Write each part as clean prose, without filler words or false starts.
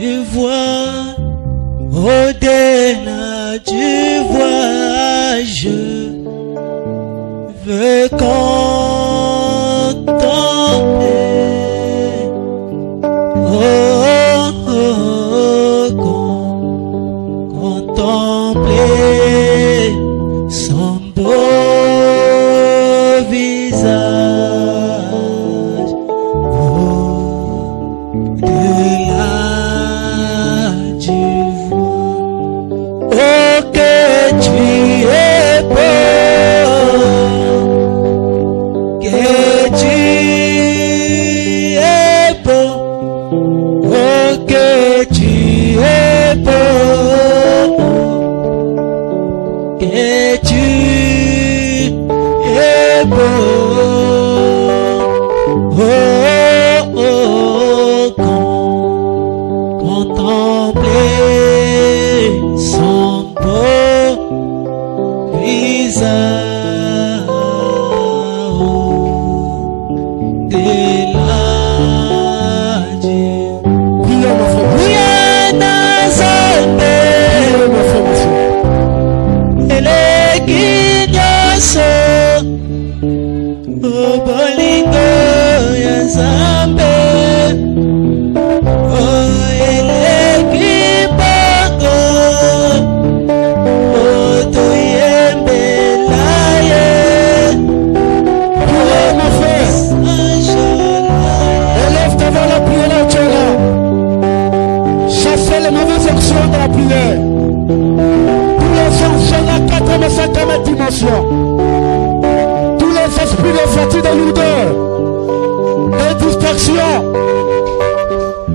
Tu vois, au-delà du voyage, je veux contempler, contempler son beau visage, au-delà du voile. Oh, que tu es beau, que tu es beau, oh, que tu es beau, que tu es beau, oh, oh, contempler son beau visage, au-delà du Priez, mon frère. Élève ta voix, la prière là où tu es là. Chassez les mauvaises actions de la prière. Tous les anciens, la 4e et 5e dimension. Tous les esprits de fatigue, de lourdeur, de distraction.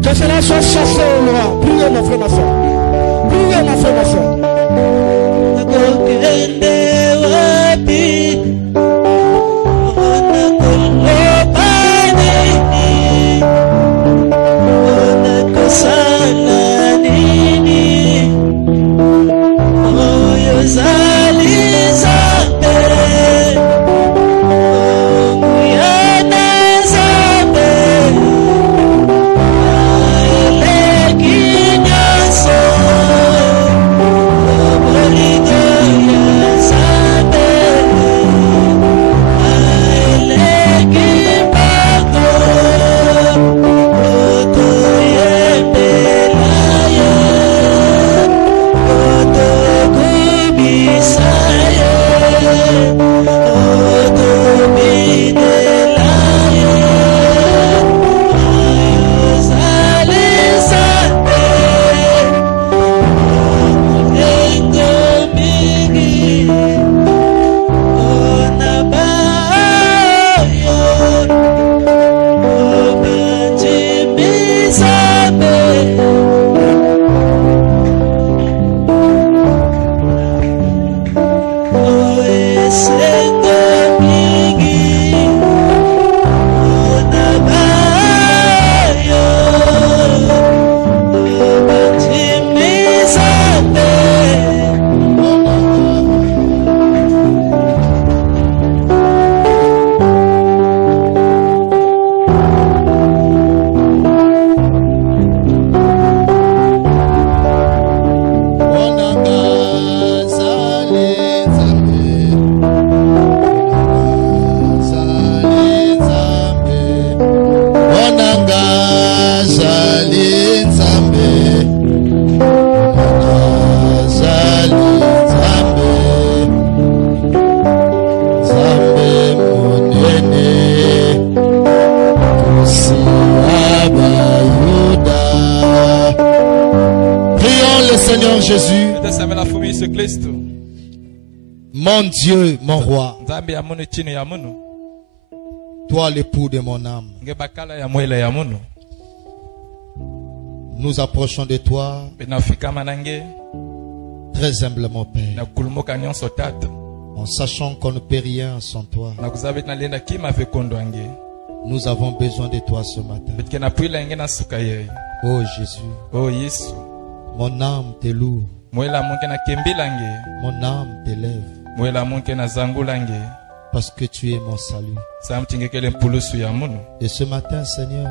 Que cela soit chassé au loin. Priez, mon frère, ma soeur. Priez, mon frère, ma soeur. Jésus, mon Dieu, mon roi, toi l'époux de mon âme, nous approchons de toi très humblement, Père, en sachant qu'on ne peut rien sans toi. Nous avons besoin de toi ce matin. Oh Jésus, mon âme te loue, mon âme t'élève, parce que tu es mon salut. Et ce matin, Seigneur,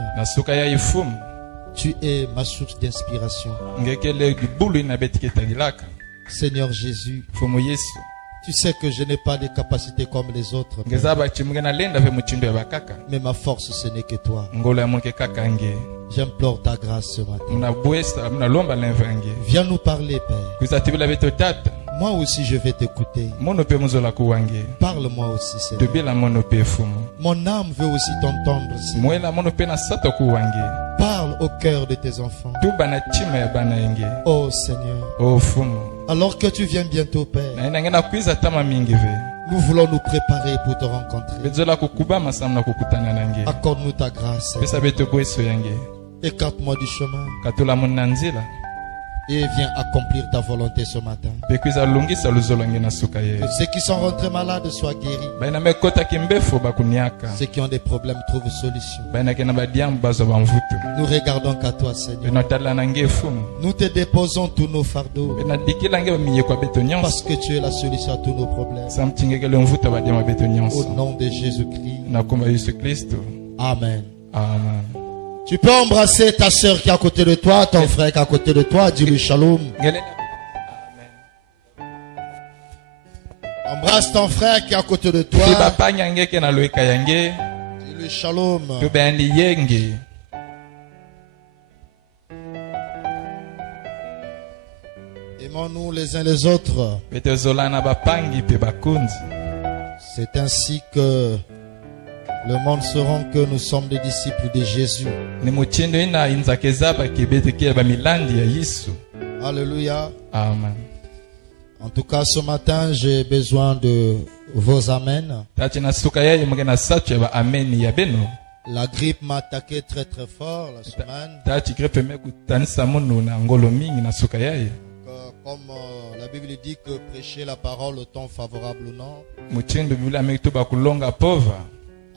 Tu es ma source d'inspiration. ngekele libulu inabetiketagilaka Seigneur Jésus, fumu Yesu tu sais que je n'ai pas de capacité comme les autres, Père. ngezaba chimuge nalenda ve muchindo ya bakaka Mais ma force, ce n'est que toi. ngolo ya muke kaka nge J'implore ta grâce ce matin. munabwesa munalomba lemva nge Viens nous parler, Père. kwisatibila beto tata Moi aussi, je vais t'écouter. mono pe muzola kuwange Parle-moi aussi, Seigneur. tobila mono pe fumu Mon âme veut aussi t'entendre, Seigneur. mwela mono pe na sato kuwange Parle au cœur de tes enfants. tuba na chima ya bana nge Oh Seigneur, o fumu alors que tu viens bientôt, Père, na ina ngena kwiza tama mingi ve nous voulons nous préparer pour te rencontrer. bezola kukuba masamu na kukutana na nge Accorde-nous ta grâce. pesa beto bweso yange Écarte-moi du chemin katula muna nzila et viens accomplir ta volonté ce matin. pe kwiza lungisa luzolo nge na suka ye Que ceux qui sont rentrés malades soient guéris. baina mekotaki mbefu bakuniaka Ceux qui ont des problèmes trouvent solution. baina kena badiambu bazwa bamvutu Nous regardons qu'à toi, Seigneur. pena otala na nge fumu Nous te déposons tous nos fardeaux pena dikila nge baminyeko ya beto nyonso parce que tu es la solution à tous nos problèmes. samtingekele mvutu ya badiambu ya beto Au nyonso nom de Jésus-Christ. na komba yesu kristo Amen. amen Tu peux embrasser ta soeur qui est à côté de toi, ton frère qui est à côté de toi, dis-lui shalom. Embrasse ton frère qui est à côté de toi, fi bapanya ngeke na loyeka yange dis-lui shalom. to beandi yenge Aimons-nous les uns les autres. pe tozolana bapangi pe bakonzi C'est ainsi que le monde saura que nous sommes des disciples de Jésus. ni muchindo ina inzaka ezaba kebetekela bamilandi ya yesu Alléluia. amen En tout cas, ce matin, j'ai besoin de vos amens. tati na suka yaye muke na satu ya baameni ya beno La grippe m'a attaqué très très fort la semaine. tati grepe mekutanisa munu na ngolo mingi na suka yaye Comme la Bible dit que prêcher la parole au temps favorable ou non. muchindo biblia ameki to bakulonga pova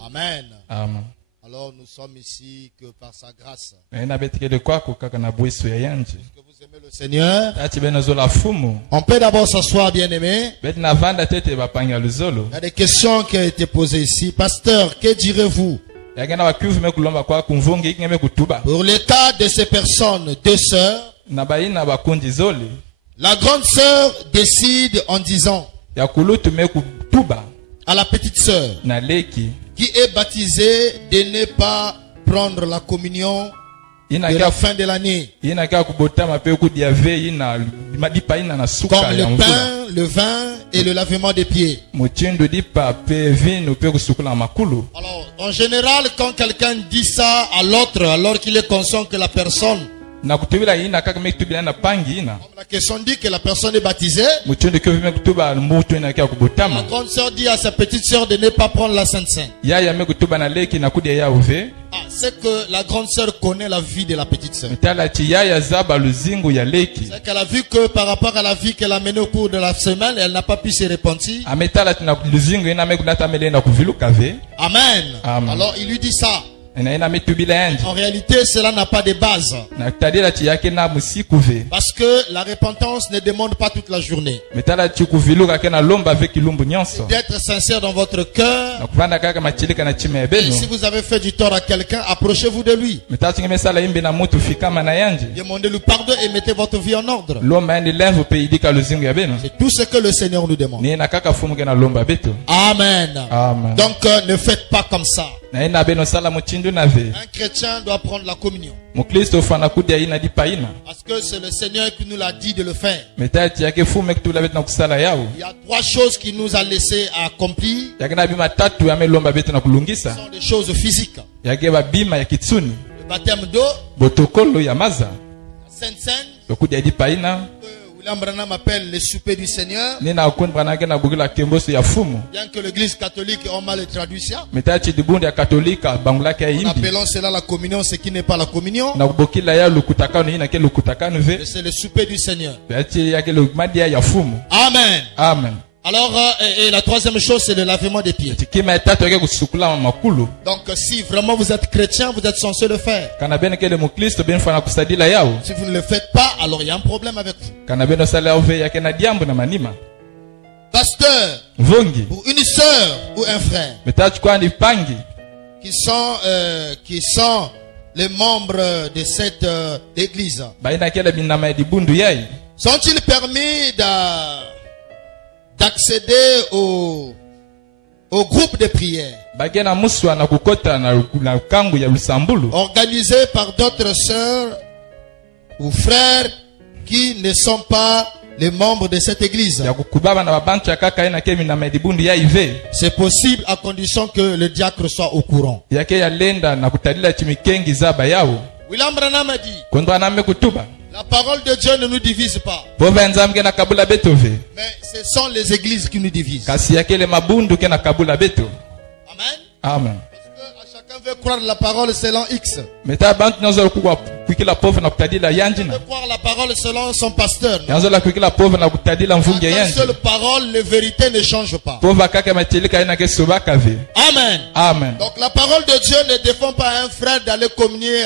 Amen. amen Alors nous sommes ici que par sa grâce. ena betekele kwako kaka na bweso ya yanje Que vous aimez le Seigneur. tati beno zola fumu On peut d'abord s'asseoir, bien-aimé. beti na vanda tete bapanga luzolo Il y a des questions qui ont été posées ici. Pasteur, que direz-vous yagenda bakivu mekulomba kwako mvungi ikinge mekutuba pour le cas de ces personnes, deux sœurs? na bayina bakundi zoli La grande sœur décide en disant ya kulutu mekutuba à la petite sœur na leki qui est baptisée de ne pas prendre la communion de la inakia fin de l'année, inakia kubotama pe kudia ve ina madipa ina na suka comme ya le mvula pain, le vin et le lavement des pieds. muchindo dipa pe vino pe kusukula makulu Alors, en général, quand quelqu'un dit ça à l'autre, alors qu'il est conscient que la personne, na kutubila ina kaka mekutubila na pangi ina comme la question dit que la personne est baptisée, muchindo ke mekutuba mutu inakia la kubotama grande sœur dit à sa petite sœur de ne pas prendre la Sainte Sainte. yaya mekutuba na leki na kudia ya uve Ah, c'est que la grande sœur connaît la vie de la petite sœur. mitala ti yaya zaba luzingu ya leki C'est qu'elle a vu que par rapport à la vie qu'elle a menée au cours de la semaine, elle n'a pas pu se repentir. ametala tina luzingu ina mekunata mele na kuviluka ve Amen. Amen. Alors il lui dit ça. ina metubila yanje En réalité, cela n'a pas de base. na tadila ti yake na musiku ve Parce que la repentance ne demande pas toute la journée. mitala ti kuviluka ke na lomba ve kilumbu nyonso D'être sincère dans votre cœur. na kuvanda kaka machilika na chima ya Et beno si vous avez fait du tort à quelqu'un, approchez-vous de lui. mitala tinge mesala imbi na mutu fikama na yanje Demandez-lui pardon et mettez votre vie en ordre. lomba yandi lemvu pe idika luzingu ya beno C'est tout ce que le Seigneur nous demande. ni na kaka fumu ke na lomba beto Amen. amen Donc ne faites pas comme ça. na ina beno sala muchindu na ve Un chrétien doit prendre la communion. mukristo fana kudia ina dipa ina Parce que c'est le Seigneur qui nous l'a dit de le faire. mitala ti yake fumu mekutubila beto na kusala yao Il y a trois choses qu'il nous a laissé accomplir. yake na bima tatu yamelomba beto na Ce kulungisa sont des choses physiques. yake babima ya kitsuni Le baptême d'eau, botokolo ya maza la Sainte Seine, lokudia dipa ina que William Branham appelle le souper du Seigneur. ni na kundi banake na bugila kemboso ya fumu Bien que l'église catholique ait mal traduit ça. mitala ti dibundi ya katolika bangulake ya En imbi appelant cela la communion, ce qui n'est pas la communion. na kubokila ya lukutakano ina ke lukutakano ve Mais c'est le souper du Seigneur. ati yake lumadia ya fumu Amen. amen Alors, et la troisième chose, c'est le lavement des pieds. ati kima ya tatu yake kusukula makulu Donc, si vraiment vous êtes chrétien, vous êtes censé le faire. kana bene kele mukristo bene fana kusadila yao Si vous ne le faites pas, alors il y a un problème avec vous. kana bene sala yao ve yake na diambo na manima Pasteur, mvongi pour une sœur ou un frère mitala chkwani pangi qui sont les membres de cette église, baina kele binama edibundu yai sont-ils permis d'accéder au groupe de prière bagena muswa na kukota na kangu ya lusambulu organisé par d'autres sœurs ou frères qui ne sont pas les membres de cette église? ya kukubaba na babantu ya kaka ina ke binama edibundu yai ve C'est possible à condition que le diacre soit au courant. yake ya lenda na kutadila chimikengi zaba yao William Branham a dit, kondo aname kutuba la parole de Dieu ne nous divise pas, pova nzambe na kabula betove mais ce sont les églises qui nous divisent. kasi yake le mabundu ke na kabula beto. Amen. Amen. Parce que chacun veut croire la parole selon X. meta bantu nyozo kuwa kwikila pova na kutadila yanjina Veut croire la parole selon son pasteur. nyozo la kwikila pova na kutadila mvunge Une yanji seule parole, les vérités ne changent pas. pova kaka matelika ina ke sobaka ve. Amen. Amen. Donc la parole de Dieu ne défend pas un frère d'aller communier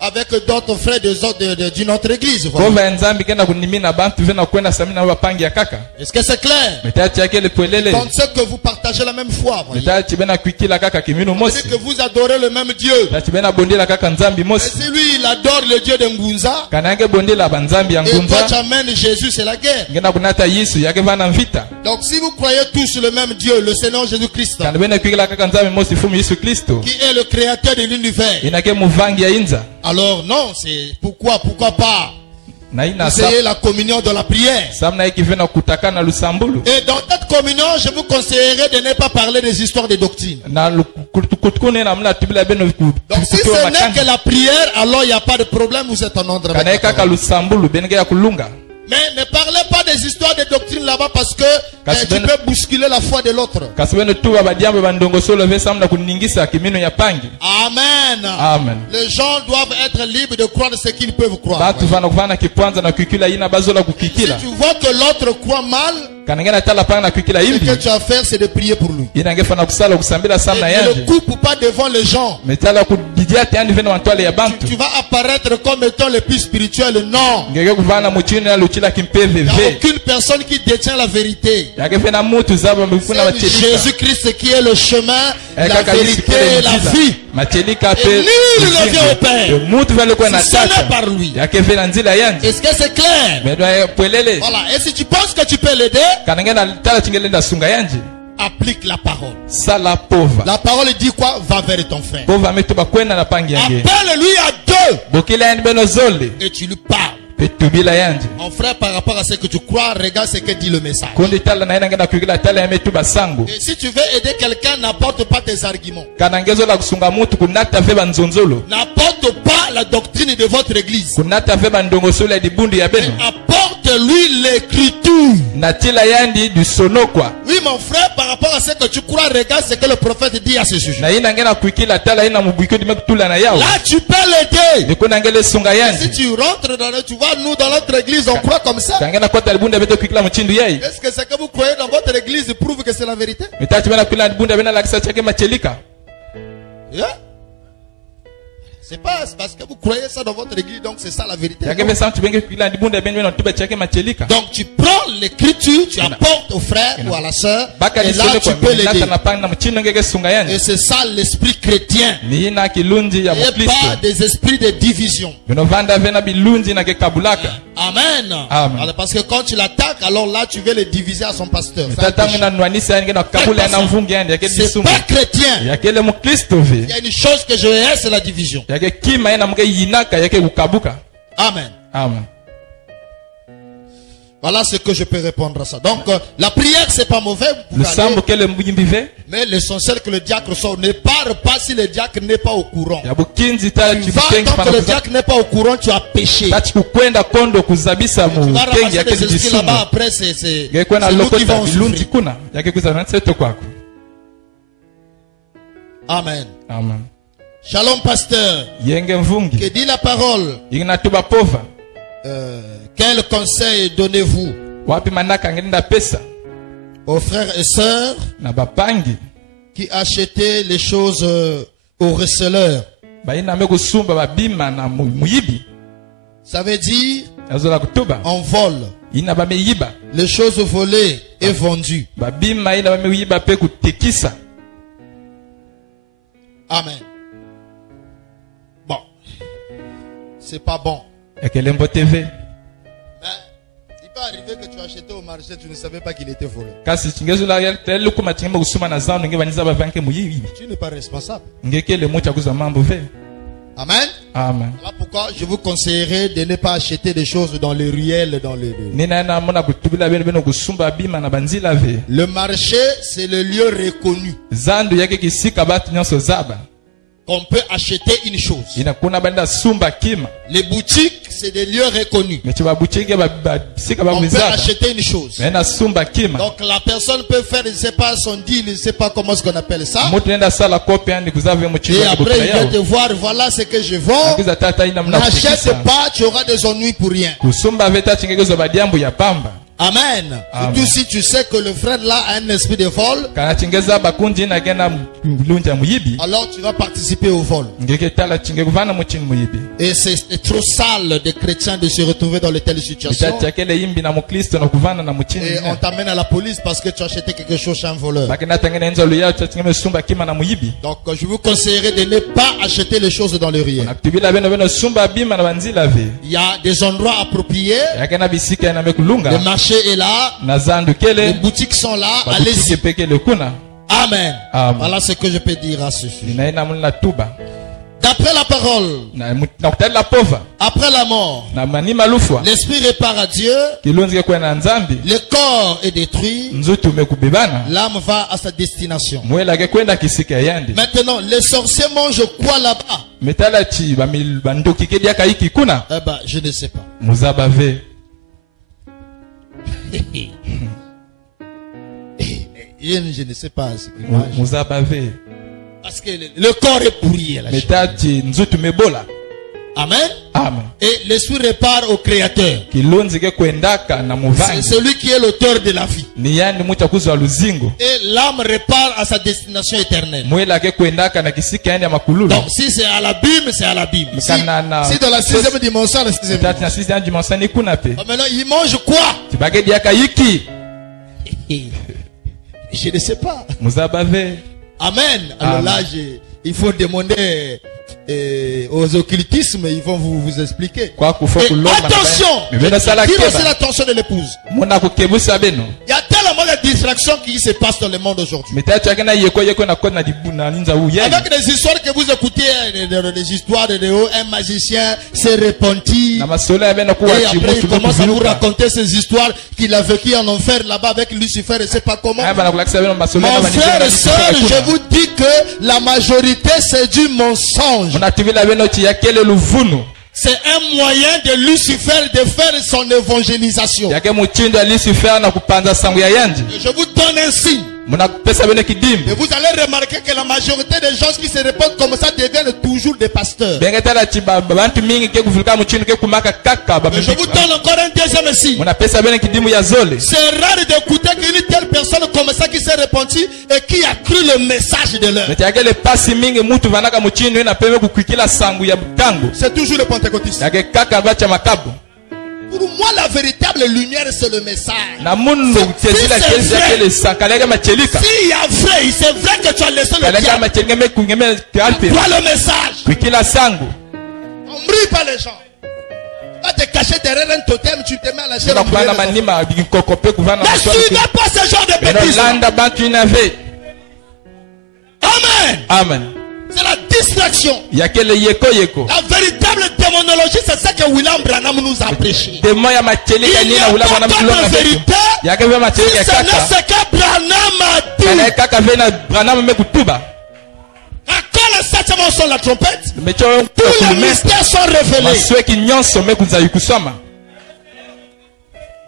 avec d'autres frères d'une autre église. Voilà. pova nzambe kena kunimina bantu vena kwenda samina bapangi ya kaka Est-ce que c'est clair? meta yake le pelele Donc c'est que vous partagez la même foi. Voyez. meta chibena kwikila kaka kiminu mosi C'est que vous adorez le même Dieu. na chibena bondela kaka nzambi Et mosi si lui il adore le Dieu de Ngunza, kana yake bondela banzambi ya et toi tu ngunza amènes Jésus, c'est la guerre. ngena kunata Yesu yake vana mvita Donc si vous croyez tous sur le même Dieu, le Seigneur Jésus-Christ, kana bena kwikila kaka nzambi mosi fumu Yesu Kristo qui est le créateur de l'univers, inake muvangi ya inza alors non, c'est pourquoi pas na ina essayer la communion de la prière. samna yake vena kutakana lusambulu Et dans cette communion, je vous conseillerais de ne pas parler des histoires de doctrine. na kutukune na mla tibila beno Donc si ce n'est que la prière, alors il n'y a pas de problème, vous êtes en ordre. kana kaka lusambulu benenge ya kulunga. Mais ne parlez pas des histoires de doctrine là-bas parce que tu Ben- peux bousculer la foi de l'autre. kasi beno tuba badiambe bandongo solo ve samna kuningisa kimino ya pangi. Amen. Amen. Les gens doivent être libres de croire ce qu'ils peuvent croire. Batu vana kuvana kipwanza na kwikila ina bazola Si kukikila tu vois que l'autre croit mal, kana ngena tala pana na kwikila ce imbi que tu as à faire, c'est de prier pour lui. ina ngefana kusala kusambila Et samna ne yanje le coupe pas devant les gens. metala kudidia tani vena wantwale ya bantu Tu vas apparaître comme étant le plus spirituel. Non. ngeke kuvana muchini na luchila kimpeve Il n'y a ve aucune personne qui détient la vérité. yake vena mutu zaba mbifuna C'est machelika Jésus-Christ qui est le chemin, la kaka Yesu vérité kile et la njiza vie. machelika Et pe nul ne vient au Père. mutu vale kwa na Si ce n'est tata par lui. yake vena nzila yanje Est-ce que c'est clair? medo pelele Voilà. Et si tu penses que tu peux l'aider, kana ngena tala chingelenda sunga yanje applique la parole. sala pova La parole dit quoi? Va vers ton frère. pova metuba kwenda na pangi yange Appelle-lui à deux bokila yani beno zole et tu lui parles. pe tubila yanje Mon frère, par rapport à ce que tu crois, regarde ce que dit le message. kundi tala na ina ngenda kwikila tala ya metuba sangu Et si tu veux aider quelqu'un, n'apporte pas tes arguments. kana ngezo la kusunga mutu kunata ve banzonzolo N'apporte pas la doctrine de votre église. kunata ve bandongo solo ya dibundi ya Mais beno apporte-lui l'écriture. na tila yandi du sonokwa Oui, mon frère, par rapport à ce que tu crois, regarde ce que le prophète dit à ce sujet. na ina ngena kwikila tala ina mubwiko dime kutula na yao Là, tu peux l'aider. nikuna ngele sunga Si yandi tu rentres dans le, tu vois, nous, dans notre église, on croit comme ça. kangena kota libunda beto kwikila mchindu yai Est-ce que ce que vous croyez dans votre église prouve que c'est la vérité? mitachi bena kwikila libunda bena la kisa chake machelika Yeah? C'est pas parce que vous croyez ça dans votre église, donc c'est ça la vérité. yake ve santu benge kwikila libunda bena tuba chake machelika Donc tu prends l'écriture, tu apportes au frère ou à la sœur, baka et là lisole tu kwa peux l'aider. nata na panga na mchindo ngeke sunga Et yanje c'est ça l'esprit chrétien. ni ina kilunji ya Et pas mukristo des esprits de division. beno vanda vena bilunji na kekabulaka Amen. Amen. Alors, parce que quand tu l'attaques, alors là tu veux le diviser à son pasteur. C'est un tata péché. ngena nwanisa yani ngena kabula na mvungi yandi yake C'est disunga pas chrétien. yake le mukristo ve Il y a une chose que je hais, c'est la division. yake kima ina mke yinaka yake kukabuka. Amen. Amen. Voilà ce que je peux répondre à ça. Donc la prière c'est pas mauvais, vous Le pouvez aller, sambo kele mbuyimbi ve mais l'essentiel que le diacre soit. Ne pars pas si le diacre n'est pas au courant. ya bukinzi ta Tu vas chibukengi tant que pana le kuza diacre n'est pas au courant, tu as péché. tati kukwenda kondo kuzabisa Tu mu vas kengi ramasser yake des esprits là-bas disunga après, c'est yake kwenda nous qui lokota vont bilunji souffrir. kuna yake kuza na seto kwako. Amen. Amen. Shalom pasteur. Yenge Que mvungi dit la parole? yingina tuba pova Quel conseil donnez-vous wapi manaka ngenda pesa aux frères et sœurs na bapangi qui achetaient les choses aux receleurs? baina me kusumba babima na muyibi Ça veut dire azola kutuba on vole. ina bameyiba Les choses volées et vendues. babima ina bameyiba pe kutekisa. Amen. Bon. c'est pas bon. Ekelembo TV. Mais il peut arriver que tu as acheté au marché, tu ne savais pas qu'il était volé. Kasi chingezo la yel tele kuma chingema kusuma na zao nge baniza bavanke muyibi. Tu n'es pas responsable. Ngekele mucha kuza mambo ve. Amen. Amen. Voilà pourquoi je vous conseillerais de ne pas acheter des choses dans les ruelles, dans les... Nina na mona kutubila beno kusumba bima na banzila ve. Le marché, c'est le lieu reconnu Zandu yake kisika batu nyonso zaba. qu'on peut acheter une chose. Inakuna banda sumba kima. Les boutiques, c'est des lieux reconnus. Mechiba buchige ba sika ba On peut wizaba. acheter une chose. Mena sumba kima. Donc la personne peut faire, je ne sais pas, son deal, je ne sais pas comment est-ce qu'on appelle ça. Mutu nenda sala kopi andi kuzave Et muchiba après, il vient te voir, voilà ce que je vends. Akiza tata ina mna N'achète kutikisa. pas, tu auras des ennuis pour rien. Kusumba veta chingezo badiambu ya pamba. Amen. Amen. Surtout si tu sais que le frère là a un esprit de vol, Kana chingeza bakundi na gena mlunja muyibi. alors tu vas participer au vol. Ngeke tala chinge kuvana muchini muyibi. Et c'est trop sale des chrétiens de se retrouver dans de telles situations. Mitati yakele yimbi na mukristo na kuvana na muchini. Et on t'amène à la police parce que tu as acheté quelque chose chez un voleur. Bakina tangene nzo luya chingeme sumba kima na muyibi. Donc je vous conseillerais de ne pas acheter les choses dans le riel. Akutubila beno sumba bima na banzila ve. Il y a des endroits appropriés. Yakena bisika na mekulunga. Le marché est là. Na zandu Les kele. boutiques sont là. Allez-y. Allez-y. Peke le kuna. Amen. Amen. Voilà ce que je peux dire à ce sujet. Ninaina mulna tuba. D'après la parole, Na kutali la pova. après la mort, Na manima lufwa. l'esprit repart à Dieu. Kilonzi kwa na nzambi. Le corps est détruit. Nzutu mekubibana. L'âme va à sa destination. Mwela ke kwenda kisika yandi. Maintenant, les sorciers mangent quoi là-bas? Metala chi bandoki kedia kaiki kuna. Eh ben, je ne sais pas. Muzaba ve. Je ne sais pas ce qu'ils mangent. Muzaba ve. Parce que le corps est pourri. La chair. Metati nzutu mebola. Amen. Amen. Et l'esprit repart au Créateur. Kilonzi ke kwendaka na C'est muvangi. celui qui est l'auteur de la vie. Ni yani mucha kuzwa luzingo. Et l'âme repart à sa destination éternelle. Mwela ke kwendaka na kisika yandi ya makululu. Donc, si c'est à l'abîme, c'est à l'abîme. Si, si dans la sixième dimension, la sixième Metati dimension. na sisi yanji monsani kuna pe. Maintenant, il mange quoi? Tibage diaka yiki. Je ne sais pas. Muzaba ve. Amen. Alors Amen. là, il faut demander aux occultismes, ils vont vous expliquer. Kwa kufo Et kulomba. attention, Mibena sala tire aussi keba. l'attention de l'épouse. Muna kukebusa beno. Il y a tellement de distractions qui se passent dans le monde aujourd'hui. Metati yakena yeko na kona dibu na ninza uye. Avec des histoires que vous écoutez, des histoires de un magicien s'est repenti. Na masolo ya beno kuwa Et après, il chimutu commence à vous kuviluka. raconter ces histoires qu'il a vécu en enfer là-bas avec Lucifer et c'est pas comment. Aya bana kulakisa beno masolo ya Mon banijia frère na et nisika sœur, kuna. je vous dis que la majorité c'est du mensonge. Muna tibila beno chi yakele luvunu. C'est un moyen de Lucifer de faire son évangélisation. Yake muchindo Lucifer na kupanza sangu ya yanji. Et je vous donne un signe. Muna pesa beno Et kidimbi. vous allez remarquer que la majorité des gens qui se répondent comme ça deviennent toujours des pasteurs. Benge tala chi bantu mingi ke kuvulika muchindo ke kumaka kaka ba Et je vous donne encore un deuxième signe. Muna pesa beno kidimbu ya zole. C'est rare d'écouter qu'une telle personne comme ça qui s'est répandue et qui a cru le message de l'heure. Meti yakele pasi mingi mutu vanaka muchindo ina peme kukwikila sangu ya butangu. C'est toujours le pentecôtiste. Yake kaka bacha makabu. Pour moi, la véritable lumière, c'est le message. Na mundu tezila c'est kezi vrai. yakele sankaleka machelika. S'il y a vrai, c'est vrai que tu as laissé le Kaleka diable. machelika me kungeme kalpe. Toi le message. Kwikila sangu. On brille pas les gens. Va te cacher derrière un totem, tu te mets à la chair. Kuna kuvana manima bikokope kuvana Ne maswali. suivez pas ce genre de Beno bêtises. landa bantu inave. Amen. Amen. C'est la distraction. Yakele yeko. La véritable démonologie, c'est ça que William Branham nous a prêché. Demo ya machelika Il n'y nina a ula pas mwana d'autre mkulonga vérité. betu. Yake vya Si machelika ce n'est kaka. ce que Branham a Kana dit. kaka vena Branham me kutuba. Quand le septième sonne la trompette, Mecho tous les kulume. mystères sont révélés. Masweki nyonso me kuzayi kusoma.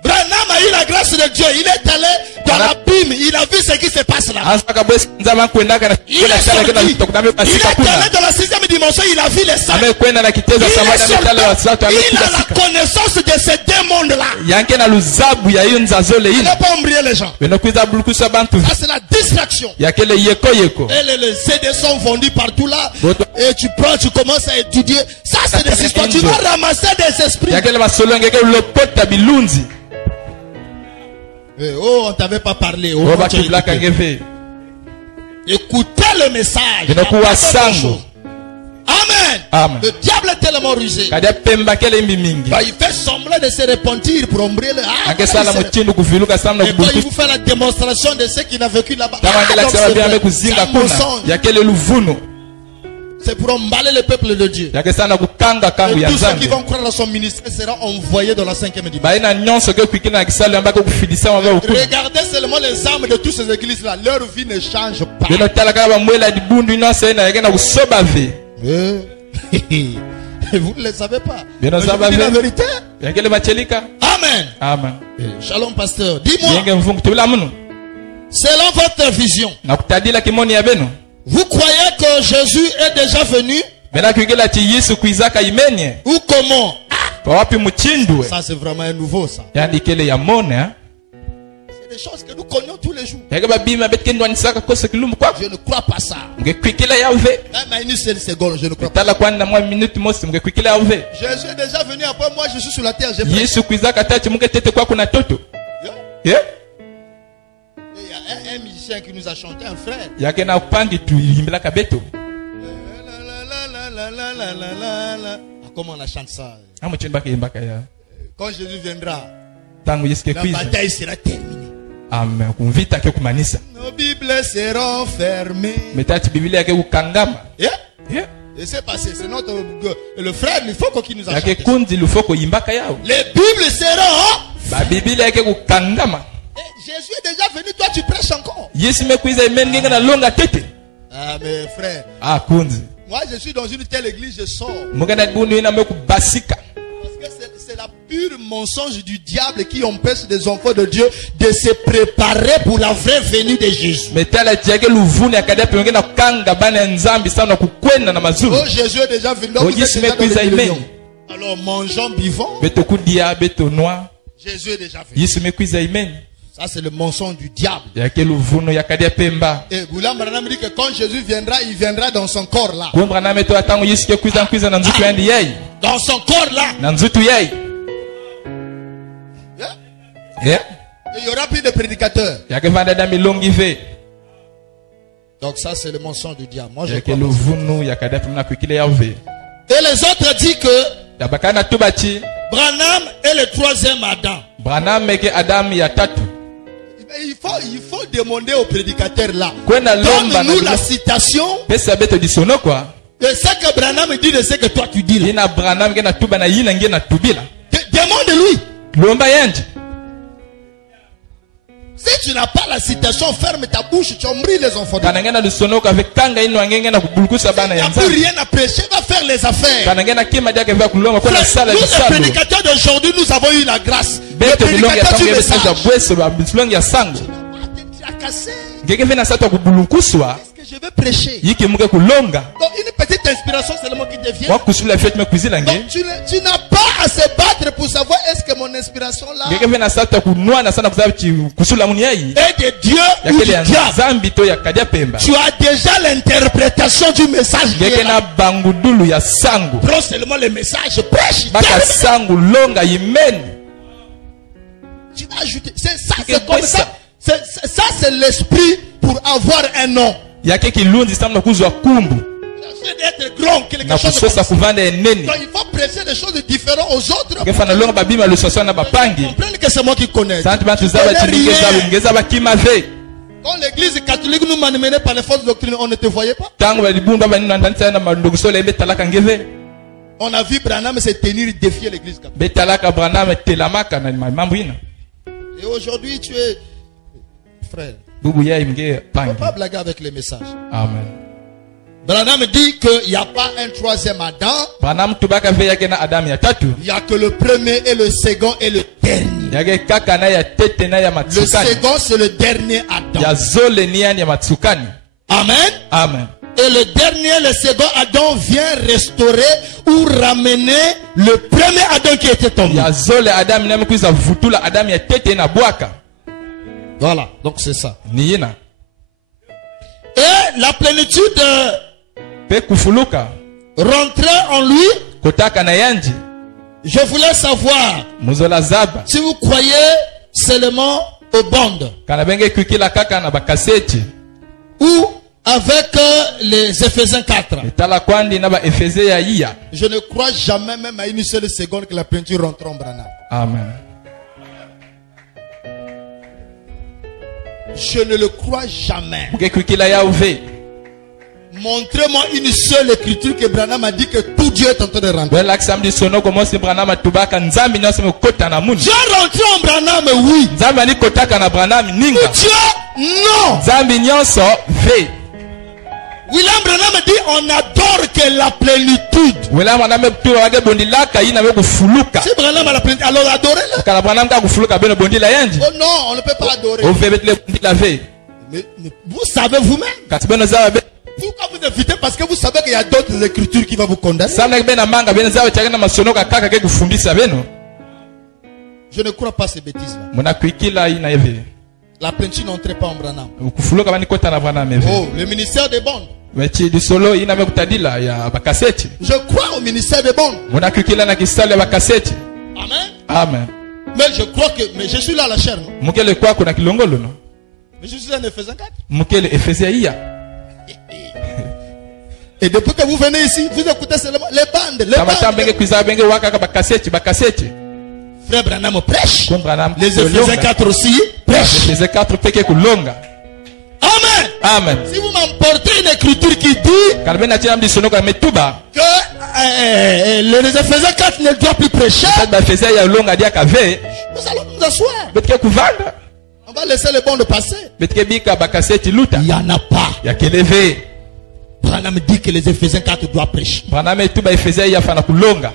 Branham a eu la grâce de Dieu. Il est allé dans l'abîme. Il a vu ce qui se passe là. Asaka bwesi nzama kwenda kana Il est kwenda sana kwenda sorti. tokuna me Il pasika est kuna. allé dans la sixième dimension. Il a vu les saints. Ame kwenda na kiteza Il samada est sorti. metala wa sato ame Il a kuda la sika. connaissance de ces deux mondes-là. Yanke na luzabu ya hiyo nzazole Il ina. n'a pas embrayé les gens. Beno kuiza bulukusa bantu. Ça, c'est la distraction. Yakele yeko. Et les CD sont vendus partout là. Boto. Et tu prends, tu commences à étudier. Ça, c'est des histoires. Tu vas ramasser des esprits. Yakele masolo ngeke lopota bilunzi. Oh, on t'avait pas parlé. Oh, Roba tu as kiblaka écouté. ngeve. Écoutez le message. Beno kuwa Pas d'autre sango. chose. Amen. Amen. Le diable est tellement rusé. kadia pemba kele imbi mingi Bah, il fait semblant de se repentir pour ombrer le akesala muchindu kuviluka sana Et quand il kubuluku vous fait la démonstration de ce qu'il a vécu là-bas, kama ngela donc kusema c'est bien vrai. ame kuzinga C'est un kuna mensonge. yakele luvuno C'est pour emballer le peuple de Dieu. yakesana kukanga kangu Et ya tous ceux qui nzambe vont croire dans son ministère seront envoyés dans la 5e dimension. baina nyonso ke kwikina na kisalo ambako kufidisa mabe ukuna Regardez seulement les âmes de toutes ces églises-là. Leur vie ne change pas. bino tala kala bamwela dibundu inose na yakena kusoba ve Vous ne le savez pas. Bien, Mais je ça vous va dis la bien. vérité. yakele bachelika Amen. amen Shalom, pasteur. Dis-moi, yenge mvungu tubila muno selon votre vision, nakutadila kimoni ya beno vous croyez que Jésus est déjà venu bena kwikila ti yesu kuizaka imenye ou comment? pawapi muchindwe Ça, c'est vraiment un nouveau, ça. yani kele ya mone ha C'est des choses que nous connaissons tous les jours. yake babima betkendwanisaka kosa kilumbu kwako Je ne crois pas ça. ngekwikila yauve Même à une seule seconde, je ne crois pas. tala kwani na mwa minute mosi mgekwikila yauve Jésus est déjà venu après moi, je suis sur la terre. J'ai prêché. yesu kuizaka tati mungetete kwako na toto Yeah. yeah? Il y a un musicien qui nous a chanté, un frère. yake na upangi tuimbelaka beto Ah, comment on a chanté ça? amuchini bakiimbaka ya Quand Jésus viendra, tangu yesu la kekwiza bataille sera terminée. amen kumvita ke kumanisa Nos Bibles seront fermées. metati biblia yake kukangama Yeah. yeah? Et c'est passé, c'est notre le frère, il faut qu'il nous a yake chanté. kundi lufoko yimbaka yao Les Bibles seront. babiblia yake kukangama Eh, Jésus est déjà venu, toi tu prêches encore. yesu mekwiza imeni ngenge na longa tete Ah, mes frères, kundi moi je suis dans une telle église, je sors. mungena bundu ina mekubasika Parce que c'est la pure mensonge du diable qui empêche des enfants de Dieu de se préparer pour la vraie venue de Jésus. metala tiake luvuni akadia penge na kukanga bana ya nzambi sana kukwenda na mazulu Oh, Jésus est déjà venu. Donc, Oh, vous Jésus êtes déjà dans mekwiza les imeni millions. Alors mangeons, buvons. beto kudia beto noa Jésus est déjà venu. yesu mekwiza imeni Ça c'est le mensonge du diable. yake luvuno yakadia pemba Et Boulam Branham dit que quand Jésus viendra, il viendra dans son corps là. kumbra na meto atango yesu kekwiza nkwiza na nzutu yandi yai Dans son corps là. na nzutu yai Yeah. yeah? Et il n'y aura plus de prédicateurs. yake vanda da milongi ve Donc ça c'est le mensonge du diable. Moi je yake crois pas. luvunu yakadia pemba na kwikile yauve Et les autres disent que yabakana tubachi Branham est le troisième Adam. branam meke adamu ya tatu Il faut demander aux prédicateurs là. kwenda lomba Donne-nous na la citation pesa beto disono kwa de ce que Branham dit de ce que toi tu dis là. ina branam ngena tuba na yina ngena tubila Demande-lui. lomba yanje Si tu n'as pas la citation, ferme ta bouche, tu embrouilles les enfants. de Dieu. kana ngena disono kwa vikanga ino ngenge na kubulukusa bana Il n'y ya a plus nzambi rien à prêcher, va faire les affaires. kana ngena kima diake vya kulonga kwa Frère, sala nous, les bisalo prédicateurs d'aujourd'hui, nous avons eu la grâce. Les beto bilongi ya prédicateurs tango du yebe sasa message. bweso ba bilongi ya sango Tu as cassé. ngeke vena sata kubulukuswa Qu'est-ce que je vais prêcher? yiki muke kulonga Donc, une petite inspiration seulement qui te vient. wakusula fete mekwizila nge Donc, tu n'as pas à se battre pour savoir est-ce que mon inspiration là ngeke vena sata kunwana sana kusaba kusula muni yai est de Dieu ou yakele du ya diable. nzambi to yakadia pemba Tu as déjà l'interprétation du message qui est ngeke là. na bangudulu ya sango Prends seulement le message, prêche. baka termine. sango longa imeni Tu vas ajouter. C'est ça, Que c'est comme quoi, ça. Ça, c'est l'esprit pour avoir un nom. yake kilundi sana na kuzwa kumbu C'est d'être grand, quelque na chose comme kusosa ça. kuvanda eneni Donc, il faut prêcher des choses différentes aux autres. ngefana longa babima lusoso na bapangi Comprendre que c'est moi qui connais. santi bantu Tu zaba connais chimike rien. zabu ngeza bakima ve Quand l'église catholique nous malmenait par les fausses doctrines, on ne te voyait pas. tango balibumba banino ndanisa na mandoguso lembe talaka ngeve On a vu Branham se tenir défier l'église catholique. betalaka branam telamaka na mambo ina Et aujourd'hui, tu es frère. bubu yai mge Il ne pangi faut pas blaguer avec les messages. amen Branham dit qu'il n'y a pas un troisième Adam. branam tubaka ve yake na adamu ya tatu Il n'y a que le premier et le second et le dernier. yake kaka na ya tete na ya Le matsukani second, c'est le dernier Adam. ya zole ni yani ya matsukani Amen. amen Et le dernier, le second Adam vient restaurer ou ramener le premier Adam qui était tombé. ya zole adamu na mkuza vutula adamu ya tete na bwaka Voilà, donc c'est ça. ni yina Et la plénitude pe kufuluka rentrait en lui. kotaka na yanji Je voulais savoir muzola zaba si vous croyez seulement aux bandes kana benge kwikila kaka na bakaseti ou avec les Éphésiens 4. etala kwandi na ba efeze ya iya. Je ne crois jamais même à une seule seconde que la peinture rentre en Branham. Amen. Je ne le crois jamais. Mukekwikila ya uve. Montrez-moi une seule écriture que Branham a dit que tout Dieu est en train de rentrer. Bela kisamdi sono komo si Branham tubaka nzambi nyose mekota na munu. Dieu rentre en Branham, oui. Nzambi ani kotaka na Branham ninga. Tout Dieu, non. Nzambi nyonso ve. William Branham dit on adore que la plénitude. Wela mwana metuba wage bondilaka ina me kufuluka. Si Branham a la plénitude, alors adorez-le. Kala Branham ka kufuluka beno bondila yanji. Oh non, on ne peut pas adorer. O ve betle bondila ve. Mais vous savez vous-même. Kati beno zawa be. Pourquoi vous évitez? Parce que vous savez qu'il y a d'autres écritures qui vont vous condamner. Samna bena manga beno zawa chakena masono kaka ke kufundisa beno. Je ne crois pas ces bêtises-là. Muna kwikila ina eve. La plénitude n'entrait pas en Branham. Kufuluka bani kota na Branham eve. Oh, le ministère des bondes. Mechi di solo ina me kutadila ya bakaseti. Je crois au ministère des bondes. Muna kwikila na kisale ya bakaseti. Amen. Amen. Mais je crois que, mais je suis là à la chair, non? Mukele kwa kuna kilongolo no. Mais je suis en Éphésiens 4. Mukele efeze ya iya. Et depuis que vous venez ici, vous écoutez seulement les bandes, les Tamata benge bandes. kwiza benge waka ka bakaseti. Frère Branham prêche. Kon Branham. Les Éphésiens 4 aussi prêchent. Efeze 4 peke kulonga. Amen. Amen. Si vous m'emportez une écriture qui dit Kalbena tina mdi sono ka metuba. que les Éphésiens 4 ne doivent plus prêcher, Ba efeze ya longa dia ka ve. nous allons nous asseoir. Betke kuvanda. On va laisser les bandes passer. Betke bika bakaseti luta. Il n'y en a pas. Ya keleve. Branham dit que les Éphésiens 4 doivent prêcher. Branham etuba efeze ya fana kulonga.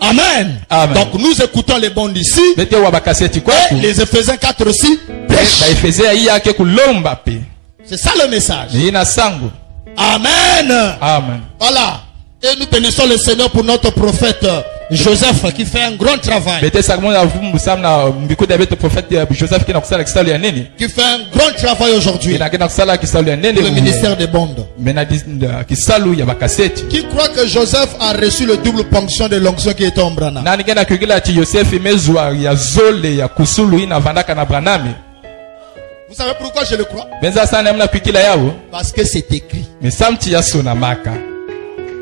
Amen. Amen. Donc nous écoutons les bandes ici. Betke wa bakaseti Et kwaku. les Éphésiens 4 aussi Ba prêchent. efeze ya iya ke kulomba pe. C'est ça le message. Ni ina sangu. Amen. Amen. Voilà. Et nous bénissons le Seigneur pour notre prophète Joseph qui fait un grand travail. Bete sagmona vumbu samna mbikuda beto prophète Joseph kina kusala kisalu ya nini? Qui fait un grand travail aujourd'hui Ina kina kusala kisalu ya nini? pour le ministère des bondes. Mena kisalu ya bakaseti. Qui croit que Joseph a reçu le double ponction de l'onction qui était en Branham? Nani kena kugila ti Joseph mezwa ya zole ya kusulu ina vandaka na Branham. Vous savez pourquoi je le crois? Benza sana mna kwikila yao. Parce que c'est écrit. Mais samti ya sona maka.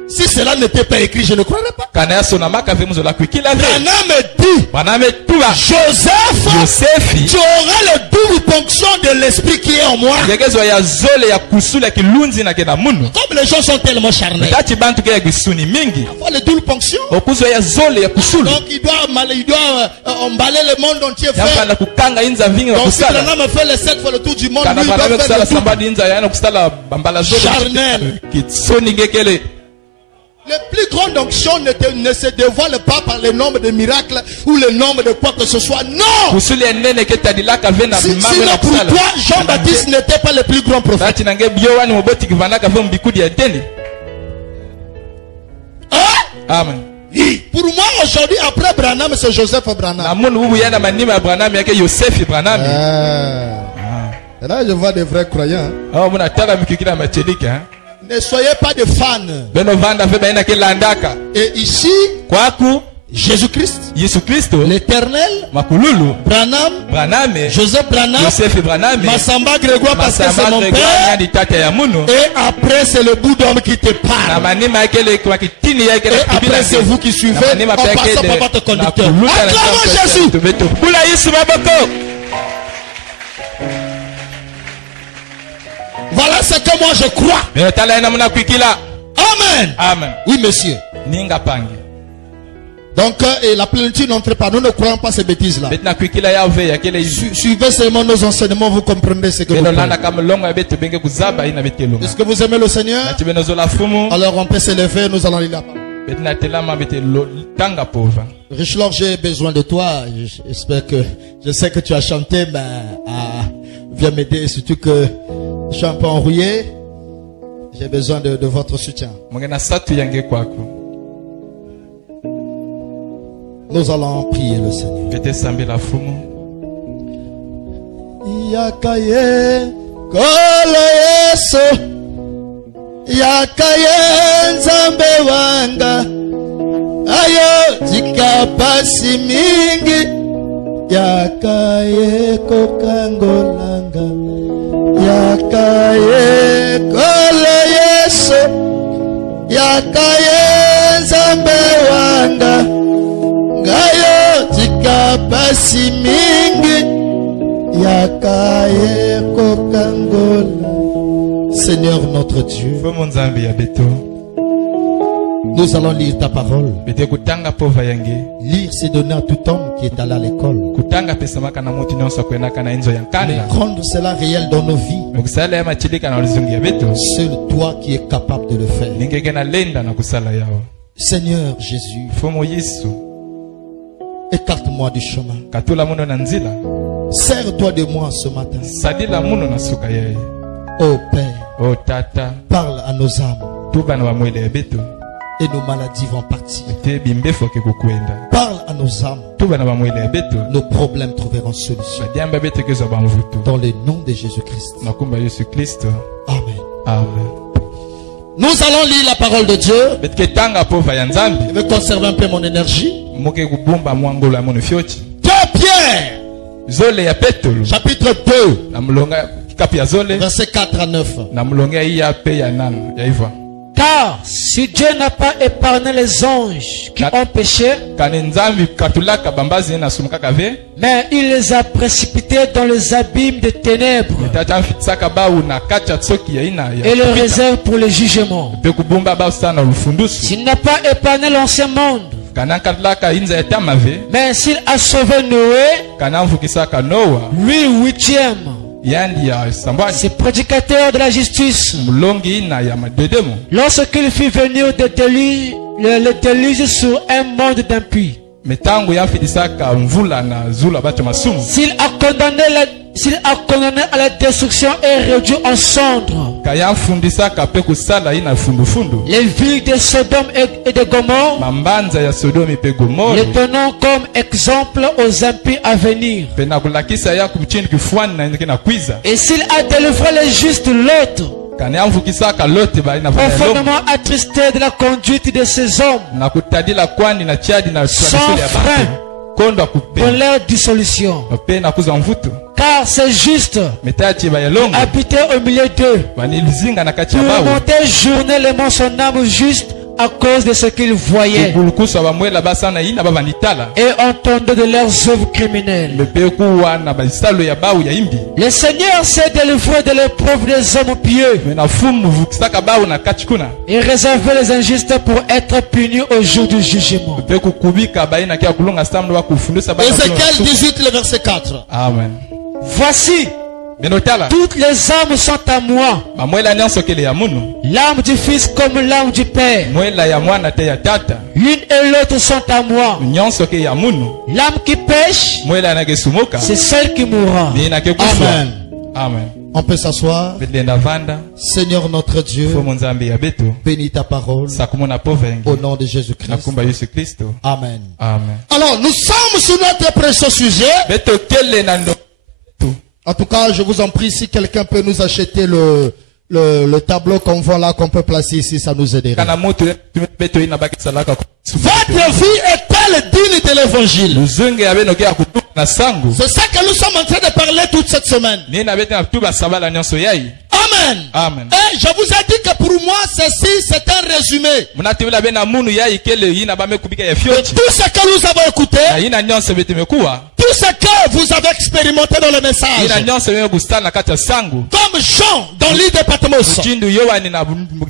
Si cela n'était pas écrit, je ne croirais pas. Kana ya sona maka vemuzo la kwikila ve. Branham dit, Branham tuba. Joseph, tu auras le double ponction de l'esprit qui est en moi. Yegezo ya zole ya kusulu ya kilunzi na kena munu. Comme les gens sont tellement charnels, Tati bantu ke ya gisuni mingi. avoir le double ponction. Okuzo ya zole ya kusulu. Donc il doit emballer le monde entier, Yamba frère. na kukanga inza vingi wa Donc si kusala. Branham fait les 7 fois le tour du monde, Kana lui il Branham doit faire kusala le double. sambadi inza yana kusala bambala zole. Charnel. Kitsoni ngekele. Les plus grandes onctions ne se dévoilent pas par le nombre de miracles ou le nombre de quoi que ce soit. Non! Kusuli enene ke tadilaka vena Sinon bimango na pour kusala. toi, Jean-Baptiste n'était pas le plus grand prophète. Tati nange biowani moboti kivanaka ve mbikudi ya deni. Hein? Amen. Oui. Pour moi, aujourd'hui, après Branham, c'est Joseph Na Branham. munu bubu yana manima ya Branham yake Yosef Branham. Et là, je vois des vrais croyants. Oh muna tala mikikila machelika. Ne soyez pas des fans. Beno vanda ve baina ke landaka. Et ici, Kwaku Jésus-Christ, Yesu Kristo l'Éternel, makululu Branham, Branham Joseph Branham, Joseph Branham Massamba Grégoire parce que c'est Masamba mon Grégoire père. ndi tata ya munu. Et après, c'est le bout d'homme qui te Na parle. manima yake le kwa kitini yake Et après, c'est vous qui suivez en passant par votre conducteur. Acclamons Jésus. Kula Yesu maboko. Voilà ce que moi je crois. Beno tala ina muna kwikila. Amen. Amen. Oui, monsieur. Ninga pangi. Donc, et la plénitude n'entre pas. Nous ne croyons pas ces bêtises-là. Betna kwikila ya ve yakele izu. Suivez seulement nos enseignements, vous comprendrez ce que nous Beno croyons. landa kama longo ya beto benge kuzaba ina bete longa. Est-ce que vous aimez le Seigneur? Na tibeno zola fumu. Alors on peut se lever, nous allons lire la parole. Betna telama bete tanga pova. Richelord, j'ai besoin de toi. J'espère que, je sais que tu as chanté, mais viens m'aider, surtout que je suis un peu enrouillé. J'ai besoin de votre soutien. Mungena satu yange kwako. Nous allons prier le Seigneur. Bete sambi la fumu. Yakaye kolo Yesu, yakaye nzambe wanga, ayo zikapasi mingi, yakaye kokangolanga, yakaye pasi mingi yakaye kokangola. Seigneur notre Dieu, Mfumu nzambe ya beto. nous allons lire ta parole. Bete kutanga pova yange. Lire, c'est donner à tout homme qui est allé à l'école. Kutanga pesamaka na mutu nyonso kwenaka na enzo ya Mais nkanda. rendre cela réel dans nos vies. Kusala ya machilika na luzungi ya beto. Seul toi qui es capable de le faire. Ningeke na lenda na kusala yao. Seigneur Jésus, Mfumu Yesu. écarte-moi du chemin. Katula muno na nzila. Sers-toi de moi ce matin. Sadila muno na suka yeye. Oh Père, O tata. parle à nos âmes Tuba na bamwele ya beto. et nos maladies vont partir. Te bimbefo ke kukwenda. Parle à nos âmes, Tuba na bamwele ya beto. nos problèmes trouveront solution. Badiamba beto kezo bamvutu. Dans le nom de Jésus-Christ. Nakumba Yesu Kristo. Amen. Amen. Nous allons lire la parole de Dieu. Betike tanga pova ya nzambi. Je vais conserver un peu mon énergie. Moke kubumba mwangolo ya mono fioti. 2 Pierre, Zole ya petolo. chapitre 2, Na mulonga kikapi ya zole. versets 4 à 9. Na mulonga iya pe ya nana ya iva. Car si Dieu n'a pas épargné les anges qui ont péché, Kane nzambi katulaka bambazi na sumukaka ve. mais il les a précipités dans les abîmes des ténèbres Tata mfitsaka bawu na kacha tsoki ya ina ya. et les réserve pour le jugement. Pe kubumba ba sana lufundusu. S'il n'a pas épargné l'ancien monde, Kana katulaka inza ya tamave. mais s'il a sauvé Noé, Kana mfukisaka Noa. lui huitième, Yandi ya sambwani. ce prédicateur de la justice, Mulongi ina ya madedemo. lorsqu'il fit venir le déluge sur un monde d'impies, Metango ya mfidisaka mvula na zula bato masumu. s'il a condamné à la destruction et réduit en cendres Kaya mfundisaka pe kusala ina fundufundu. les villes de Sodome et de Gomorrhe, Mambanza ya Sodomi pe Gomori. les tenant comme exemple aux impies à venir. Pe na kulakisa ya kumchini kifuani na ndike na kwiza. Et s'il a délivré les justes Lot, Kani ya mfukisaka lote ba ina vana lomo. profondément attristé de la conduite de ces hommes, Na kutadila kwani na chadi na sans tradisio ya frein batu. Kondo pour akupe. leur dissolution. Pe na kuza mvuto. Car ces justes Metachi ba yalongo. habitaient au milieu d'eux Banilizinga na kati ya pour bawu. remonter journellement son âme juste à cause de ce qu'ils voyaient Kulukusa ba mwela basana ina baba nitala. et entendaient de leurs œuvres criminelles. Mepe kuwa na basalo ya bawu ya imbi. Le Seigneur s'est délivré de l'épreuve des hommes pieux Mena fumu vukisaka bawu na kati kuna. et réservé les injustes pour être punis au jour du jugement. Pe kukubika ba ina kia kulunga stamdo wa kufundisa baba. Ézéchiel 18, le verset 4. Amen. Voici, Benotala. toutes les âmes sont à moi, Mamwela nyonso kele ya munu. l'âme du Fils comme l'âme du Père. Mwela ya mwana te ya tata. L'une et l'autre sont à moi. Nyonso ke ya munu. L'âme qui pêche, Mwela na kesumuka. c'est celle qui mourra. Ni na ke kuswa. Amen. Amen. On peut s'asseoir. Betenda vanda. Seigneur notre Dieu, Fomo nzambe ya beto. bénis ta parole Sakumona povengi. au nom de Jésus-Christ. Nakumba Yesu Kristo. Amen. Amen. Alors, nous sommes sur notre précieux sujet. Beto kele na ndo. En tout cas, je vous en prie, si quelqu'un peut nous acheter le tableau qu'on voit là, qu'on peut placer ici, ça nous aiderait. Kana moto beto ina baki salaka. Votre vie est-elle digne de l'évangile? Luzunge ya beno ke akutuka na sangu. C'est ça que nous sommes en train de parler toute cette semaine. Ni na bete na tuba sabala nyonso yai. Amen. Amen. Et je vous ai dit que pour moi, ceci, c'est un résumé Munatibila bena munu yai kele ina bame kubika ya de fioti. tout ce que nous avons écouté, Na ina nyonso bete mekuwa. tout ce que vous avez expérimenté dans le Ina message. nyonso beme gustana na kati ya sangu. Comme Jean dans l'île de Patmos. Chindu yohani na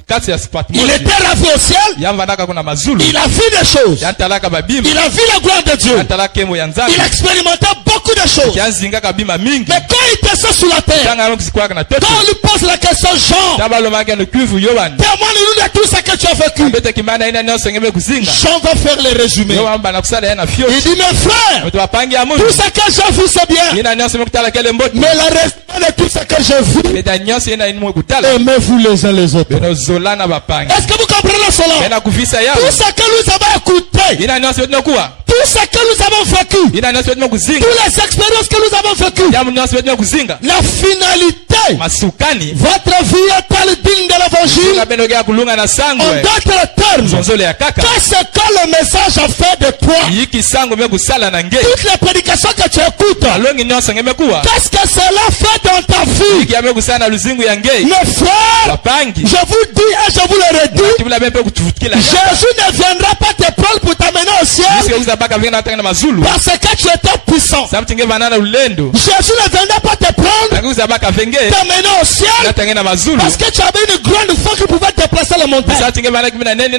kati ya Patmos. Il était ravi au ciel. Yamba naka kuna mazulu. Il a vu des choses. Yantalaka babima. Il a vu la gloire de Dieu. Yantalaka kemo ya nzambe. Il a expérimenté beaucoup de choses. Kianzinga kabima mingi. Mais quand il descend sur la terre, Tanga no kisikwaka na tetu. quand on lui pose la question, Jean, Tabalo maka no kuvu yohani. témoigne-nous de tout ce que tu as vécu. Bete kimana ina nyonso ngebe kuzinga. Jean va faire le résumé. Yohamba na kusala yana Il fioti. dit, mes frères, Mtu wapangi ya mungu. tout ce que j'ai vu, c'est bien. Ina nyonso mekutala kele mboti. Mais le reste de tout ce que j'ai vu, Beta nyonso ina inu kutala. aimez-vous les uns les autres. Beno zolana bapangi. Est-ce que vous comprenez cela? Bena kufisa yao. Tout ce que nous avons écouté, Ina nyonso betu kuwa. tout ce que nous avons vécu, Ina nyonso betu kuzinga. toutes les expériences que nous avons vécues, Yamu nyonso betu kuzinga. la finalité masukani votre vie est-elle digne de l'évangile? ngabenokia kulunga na En sangwe d'autres termes, zonzolo ya kaka qu'est-ce que le message a fait de toi? yiki sango mekusala na nge Toutes les prédications que tu écoutes, alongi nyonso ngemekuwa qu'est-ce que cela fait dans ta vie? yiki amekusala na luzingu ya nge Mes frères, bapangi je vous dis et je vous le redis, kibula bempe kutufutikila Jésus ne viendra pas te prendre pour t'amener au ciel Yesu kuza baka vingana atanga na mazulu parce que tu étais puissant. sababu tinge vanana ulendo Jésus ne viendra pas te prendre, akuza baka venge t'amener au ciel atanga na mazulu parce que tu avais une grande foi qui pouvait déplacer les montagnes. sababu tinge vanana kimina nene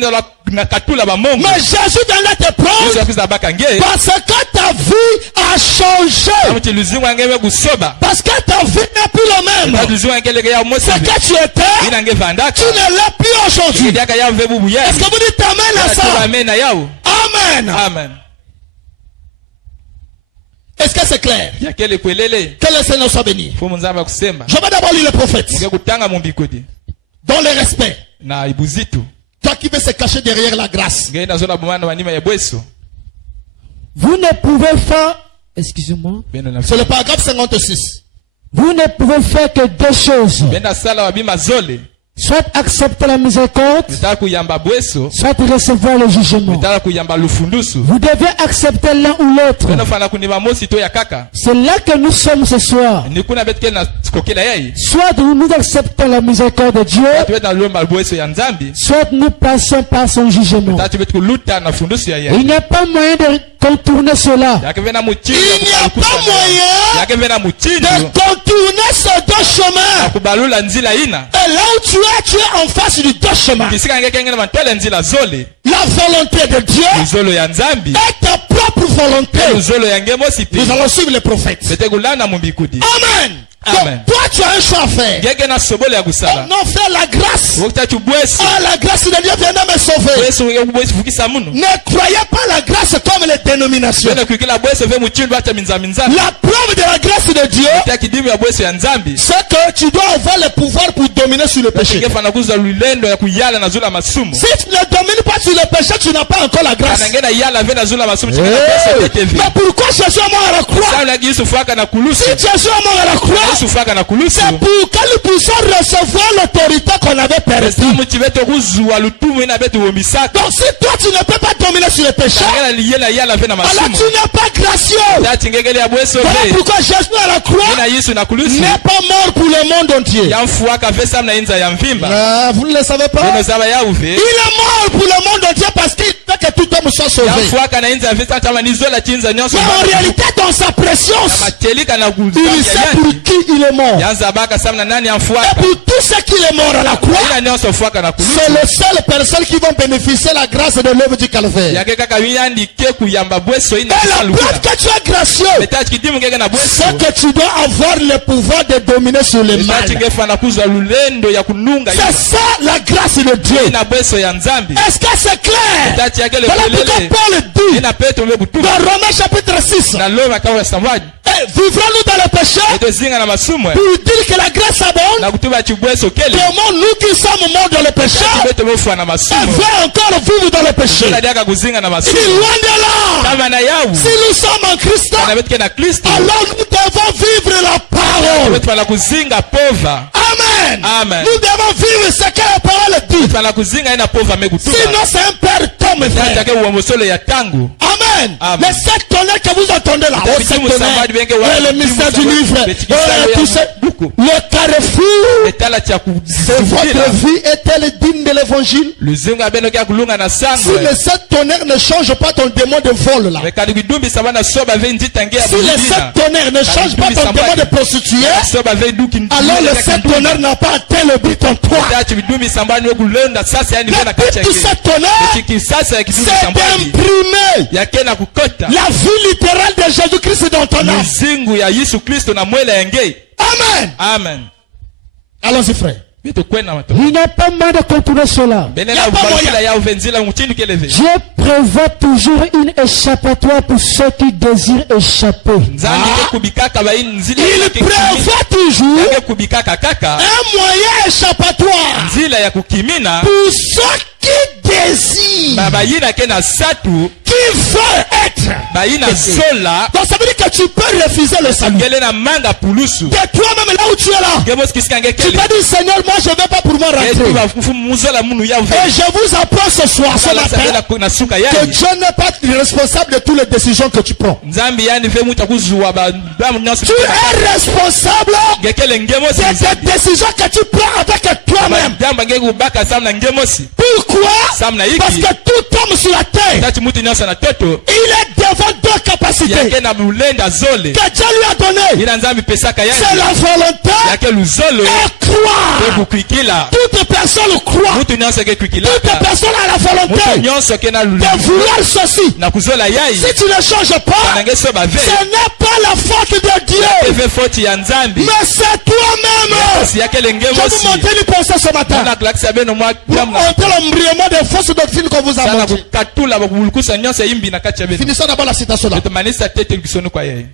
na katula ba mongo Mais Jésus viendra te Yesu prendre akuza baka nge parce que ta vie a changé. sababu tiluzingu angeme kusoba Parce que ta vie n'est plus la même. luzingu angele ya Ce mosabe que tu étais, ina nge vandaka tu ne l'es plus aujourd'hui. ndiaka ya mvebu buye Est-ce que vous dites amen à ça? amen na yao Amen. amen Est-ce que c'est clair? yakele kwelele Que le Seigneur soit béni. fumu nzamba kusema Je vais d'abord lire le prophète. nge kutanga mumbikodi Dans le respect. na ibuzitu Toi qui veux se cacher derrière la grâce. nge nazona bomana banima ya bweso Vous ne pouvez faire, excusez-moi, beno na C'est le paragraphe 56. vous ne pouvez faire que deux choses. benda sala wabima zole Soit accepter la miséricorde, mitaka kuyamba bweso soit recevoir le jugement. mitaka kuyamba lufundusu Vous devez accepter l'un ou l'autre. beno fana kunima mosi to ya kaka C'est là que nous sommes ce soir. ni kuna betkele na kokela yai Soit nous acceptons la miséricorde de Dieu, tatu beta lomba bweso ya nzambi soit nous passons par son jugement. tatu betu kuluta na fundusu ya Il yai n'y a pas moyen de contourner cela. yake vena mutindo Il n'y a pas moyen yake vena de mutindo contourner ces deux chemins. kubalula nzila ina Et là où tu es en face du deux chemins. kisika ngeke ngena mantele nzila zole La volonté de Dieu luzolo ya nzambi et ta propre volonté. luzolo ya nge mosi te Nous allons suivre les prophètes. bete kulana mumbikudi Amen. Amen. Donc, toi, tu as un choix à faire. ngeke na sobolo ya Oh kusala non, frère, la grâce. wokutatu bweso Ah, la grâce de Dieu vient de me sauver. bweso ngeke kubweso fukisa munu Ne croyez pas la grâce comme les dénominations. bena kuikila bweso ve muchindu bata minzamizana La preuve de la grâce de Dieu, ta kidimu ya bweso ya nzambi c'est que tu dois avoir le pouvoir pour dominer sur le péché. ngeke fana kuza lulendo ya kuyala na zula masumu Si tu ne domines pas sur le péché, tu n'as pas encore la grâce. kana ngena yala ve na zula masumu Hey! chikana bweso tetevi Mais pourquoi Jésus est mort à la croix? sana lagi Yesu faka na kulusu Si Jésus est mort à la croix, Yesu faka na kulusu c'est pour que nous puissions recevoir l'autorité qu'on avait perdue. samu chibete kuzuwa lutumu ina betu womisaka Donc si toi tu ne peux pas dominer sur le péché, ngena liyela yala ve na alors masumu tu n'es pas gracieux. tati ngekele ya bweso Voilà ve pourquoi Jésus à la croix ngena Yesu na kulusu n'est pas mort pour le monde entier. yamfuaka ve samu na inza ya mvimba Ah, vous ne le savez pas? beno zaba ya uve Il est mort pour le monde entier parce qu'il veut que tout homme soit sauvé. yamfuaka na inza ya ve satama nizola chinza nyonso Mais en réalité, dans sa préscience, machelika na il sait pour qui il est mort. yanza baka samu na nani Et yamfuaka pour tous ceux qui est mort à la croix, ila nyonso fuaka na kulusu c'est les seules personnes qui vont bénéficier de la grâce de l'œuvre du calvaire. yake kaka wiyandike kuyamba bweso ina Et la preuve lukula que tu es gracieux, metachi kidimu ngeke na bweso c'est que tu dois avoir le pouvoir de dominer sur le mal. metachi ngefana kuzwa lulendo ya kununga C'est ça la grâce de Dieu. ina bweso ya nzambi Est-ce que c'est clair? metachi yake Voilà pourquoi lekelele Paul dit ina petro mbe kutuba dans Romains chapitre 6, na loma kawa sambaji vivrons-nous dans le péché etozinga na masumu pour dire que la grâce abonde? na kutuba chibweso kele Comment nous qui sommes morts dans le péché beto bofwa na et masumu veut encore vivre dans le péché? ila diaka kuzinga na Il masumu dit loin de là. kama na yawu Si nous sommes en Christ, na betike na Kristo alors nous devons vivre la parole. betu bala kuzinga pova Amen. Amen. Nous devons vivre ce que la parole dit. bala kuzinga ina pova mekutuba Sinon c'est un père comme frère. yake uomosolo ya tangu Amen. Amen. Mais cette tonnerre que vous entendez là, oh, cette tonnerre, le mystère du livre, tout ça, le carrefour, etala cha votre kuzivila vie est-elle digne de l'évangile? luzinga beno kya kulunga na Si sangwe le sept tonnerre ne change pas ton démon de vol là, mekali kidumbisa bana soba ve nzitange ya si le sept tonnerre ne change pas ton démon de prostituée, soba ve duki alors le sept tonnerre n'a pas atteint le but en toi. tachi bidumbisa mbani wekulonda sasa yani vena Le kacha but du sept tonnerre, chiki sasa ya kidumbisa c'est mbani d'imprimer yake na kukota la vie littérale de Jésus-Christ dans ton âme. mizingu ya Yesu Kristo na mwele yenge. Amen. Amen. Allons-y frère. Bitu kwenda mato Il n'y a pas moyen de contourner cela. benela Ya pa ubalukila moya. ya uvenzila muchindu keleve Dieu prévoit toujours une échappatoire pour ceux qui désirent échapper. nzambi ke kubikaka bayi nzila Il yake kimi- prévoit toujours yake kubikaka kaka un moyen échappatoire nzila ya kukimina pour ceux qui désirent, baba yina ke na satu qui veulent être baina zola Donc ça veut dire que tu peux refuser le salut. ngele na manga pulusu De toi-même là où tu es là. ngemos kisika Tu ngekele peux dire Seigneur, moi je ne vais pas pour moi rentrer. etu bafufu muzola munu ya Et je vous apprends ce soir, ce matin, na suka que yayi Dieu n'est pas responsable de toutes les décisions que tu prends. nzambi yani fe muta kuzuwa ba nyonso Tu es responsable ngekele ngemosi de tes décisions que tu prends avec toi-même. jamba ngeke kubaka sam na ngemosi Pourquoi? sam na Parce yiki que tout homme sur la terre, tati mutu nyonso na toto il est devant deux capacités yake na bulenda zole que Dieu lui a données. ina nzambi pesaka C'est yani la volonté yake luzolo et croire. kukwikila Toute personne croit. mutu nyonso ke Toute kwikilaka personne a la mutu volonté nyonso ke na de vouloir ceci. na kuzola yai Si tu ne changes pas, nange so bave ce n'est pas la faute de Dieu, eve foti ya nzambi mais c'est toi-même. si yake Je vais vous lengemosi montrer une pensée ce matin. na klakisa beno mwa Pour jamna montrer l'embriement des fausses doctrines qu'on vous a sana montré. kukatula bakulukusa nyonso yimbi na kati ya beno Finissons d'abord la citation là. tumanisa tete kisonu kwa yeye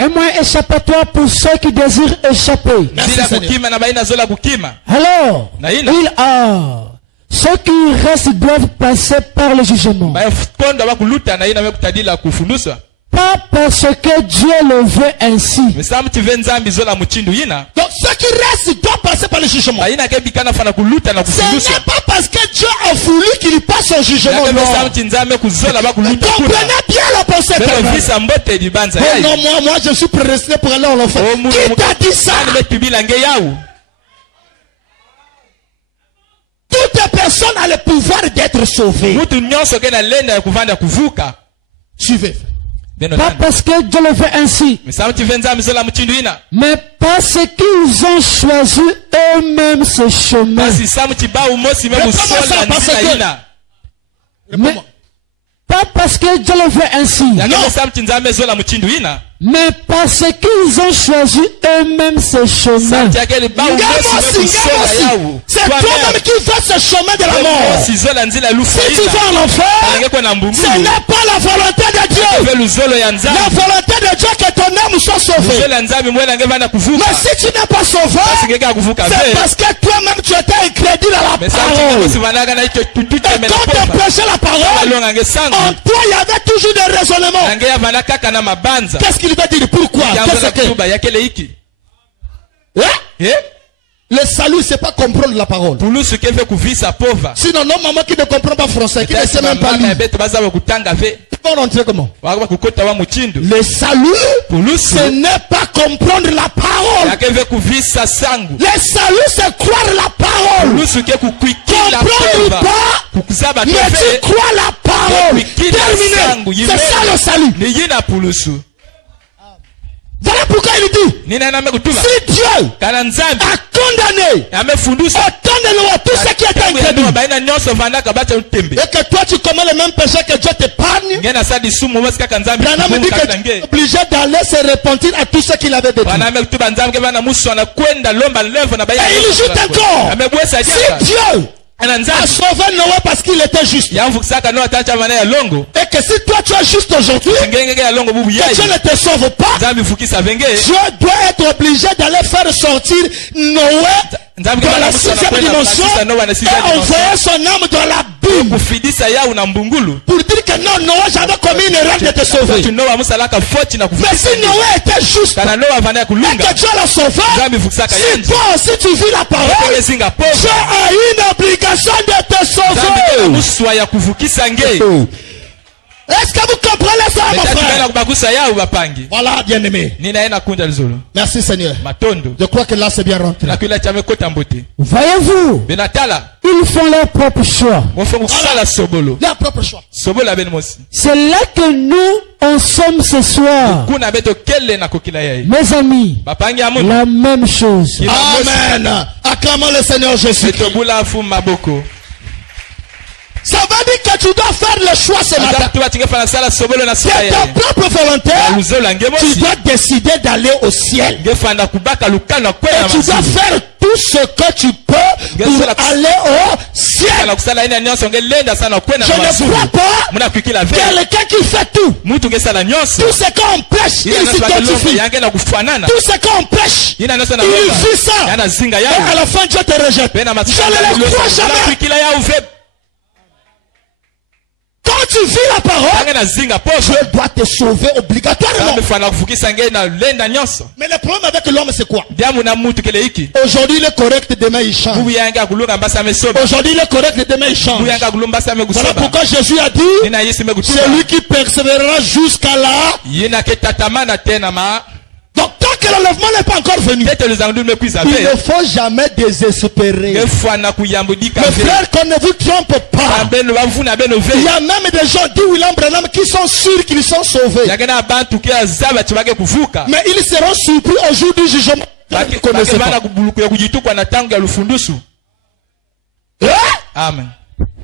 Un moyen échappatoire pour ceux qui désirent échapper. Merci zila Seigneur. kukima na baina zola kukima Alors, Naïna. il a. Ceux qui restent doivent passer par le jugement. bakondo bakuluta na ina mekutadila kufunduswa Pas parce que Dieu le veut ainsi. mesamu tive nzambi zola muchindu ina Donc ceux qui restent doivent passer par le jugement. baina kebikana fana kuluta na Ce kufunduswa n'est pas parce que Dieu a voulu qu'il passe au jugement. yake mesamu Non. tinzambe kuzola bakuluta kuna Comprenez bien la pensée. beko frère. visa mbote dibanza Oh yai non, moi je suis prédestiné pour aller en enfer. Oh, mouna, Qui t'a dit ça? ani betubila nge yau Toute personne a le pouvoir d'être sauvée. mutu nyonso ke na lenda ya kuvanda kuvuka Suivez. beno Pas nani parce que Dieu le veut ainsi. mesamu tive nzambi zola muchindu ina Mais parce qu'ils ont choisi eux-mêmes ce chemin. basi samu tibau mosi Mais comment ça, mebusola parce nzila que- ina Mais pas parce que Dieu le veut ainsi. yake Non. mesamu tinzambe zola muchindu ina Mais parce qu'ils ont choisi eux-mêmes ce chemin. samu tiake libau mosi mebusola yau C'est toi-même qui fais ce chemin de la mort. mosi zola nzila lufa Si tu ina vas en enfer, alenge kwa na ce mbungulu n'est pas la volonté de Dieu. eve luzolo ya La nzambi volonté de Dieu que ton âme soit sauvée. luzolo ya nzambi mwena nge vanda kuvuka Mais si tu n'es pas sauvé, singeke akuvuka c'est ve parce que toi-même tu étais incrédule à la mesamu parole. mosi vanaka na ito Et tututemela quand on pofa prêchait la parole, alonga nge en sangu toi il y avait toujours des raisonnements. nange ya vanda kaka na mabanza Qu'est-ce qu'il veut dire? Pourquoi? yango Qu'est-ce na que kutuba yakele iki Hein? eh Le salut, c'est pas comprendre la parole. pulusu keve kuvisa pova Sinon, non, maman qui ne comprend pas français, qui ne sait même pas lire, beto bazaba kutanga ve ils vont rentrer comment? waka bakukota wa muchindu Le salut, pulusu ce n'est pas comprendre la parole. yakeve kuvisa sangu Le salut, c'est croire la parole. pulusu ke kukwikila Comprendre pova pas, kukuzaba mais tove tu crois la parole. kukwikila sangu Terminé. C'est ça le salut. ni yina pulusu Voilà pourquoi il dit, nina name kutuba si Dieu kana nzambi a condamné amefundusa autant de lois, tout ce qui est incrédule, baina nyonso vandaka bata utembe et que toi tu commets le même péché que Dieu t'épargne, ngena sadi sumu mosi kaka nzambi Branham dit que tu es obligé d'aller se repentir à tout ce qu'il avait détruit. wana ame kutuba nzambi ke bana musu anakwenda lomba levo na baya Et il joue encore. amebwesa Si jaka Dieu ana a nzambi sauvé Noé parce qu'il était juste, yamvukisaka no atacha mana ya longo et que si toi tu es juste aujourd'hui, ngenge ya longo bubu que yai Dieu ne te sauve pas, nzambi fukisa venge Dieu doit être obligé d'aller faire sortir Noé nzambi dans ke la bana musu sixième dimension anakwenda no wana et sixième dimension envoyer son âme dans l'abîme kufidisa yau na mbungulu pour dire que non, Noé, j'avais commis une erreur de te sauver. tunowa musalaka foti na Mais kufidisa si Noé était juste kana nowa vana ya et kulunga que Dieu l'a sauvé, nzambi fukisaka si yenji toi aussi tu vis la parole, ezinga Dieu pova a une obligation de te nzambi ke sauver. muswa ya kuvukisa nge Est-ce que vous comprenez ça, mon metati frère? bana kubakusa yau bapangi Voilà, bien-aimé. ninaenda kunja lizolo Merci Seigneur. matondo Je crois que là c'est bien rentré. nakwila chamekota mbote Voyez-vous, benatala ils font leur propre choix. mofongo kusala sobolo Leur propre choix. sobolo abeni mosi C'est là que nous en sommes ce soir. kuna beto kele na kokila yai Mes amis, bapangi ya mundu la même chose. Amen. Acclamons le Seigneur Jésus. betobula fu maboko Ça veut dire que tu dois faire le choix ce matin. tu batinga fana sala sobolo na soka C'est ta yai propre volonté. luzolo nge Tu mosi dois décider d'aller au ciel. nge fanda kubaka lukano Et kwena tu dois mazulu faire tout ce que tu peux pour aller au ciel. kana kusala ina nyonso nge lenda sana kwena Je ne mazulu crois pas muna kwikila ve quelqu'un qui fait tout. mutu nge sala nyonso Tout ce qu'on prêche, il ina nyonso bakelongo s'identifie. yange na kufanana Tout ce qu'on prêche, ina nyonso na il lomba vit ça. yana zinga Et yao à la fin, Dieu te rejette. pena Je ne le crois jamais. kwikila yao ve Quand tu vis la parole, Tange na zinga poso. Dieu doit te sauver obligatoirement. Kambe fana kufukisa nge na lenda nyonso. Mais le problème avec l'homme, c'est quoi? Diamu na mutu kele iki. Aujourd'hui, il est correct, demain, il change. Bubu yanga kulunga mbasa mesoba. Aujourd'hui, il est correct, demain, il change. Bubu yanga kulunga mbasa Voilà megusoba. pourquoi Jésus a dit, Nina Yesu megutuba. celui qui persévérera jusqu'à là. Yena ke tatamana tena ma. Donc, tant que l'enlèvement n'est pas encore venu, Tete les angdu me kuisa il ve. ne faut jamais désespérer. Nge fana kuyambudika Mes ve. frères, qu'on ne vous trompe pas. Kambe bavuna beno Il ve. y a même des gens, dit William Branham, qui sont sûrs qu'ils sont sauvés. Yakena bantu ke azaba chibake kuvuka. Mais ils seront surpris au jour du jugement. Vous ne Bake connaissez bana pas. kubuluku ya kujitukwa na tangu ya lufundusu. Hein? Amen.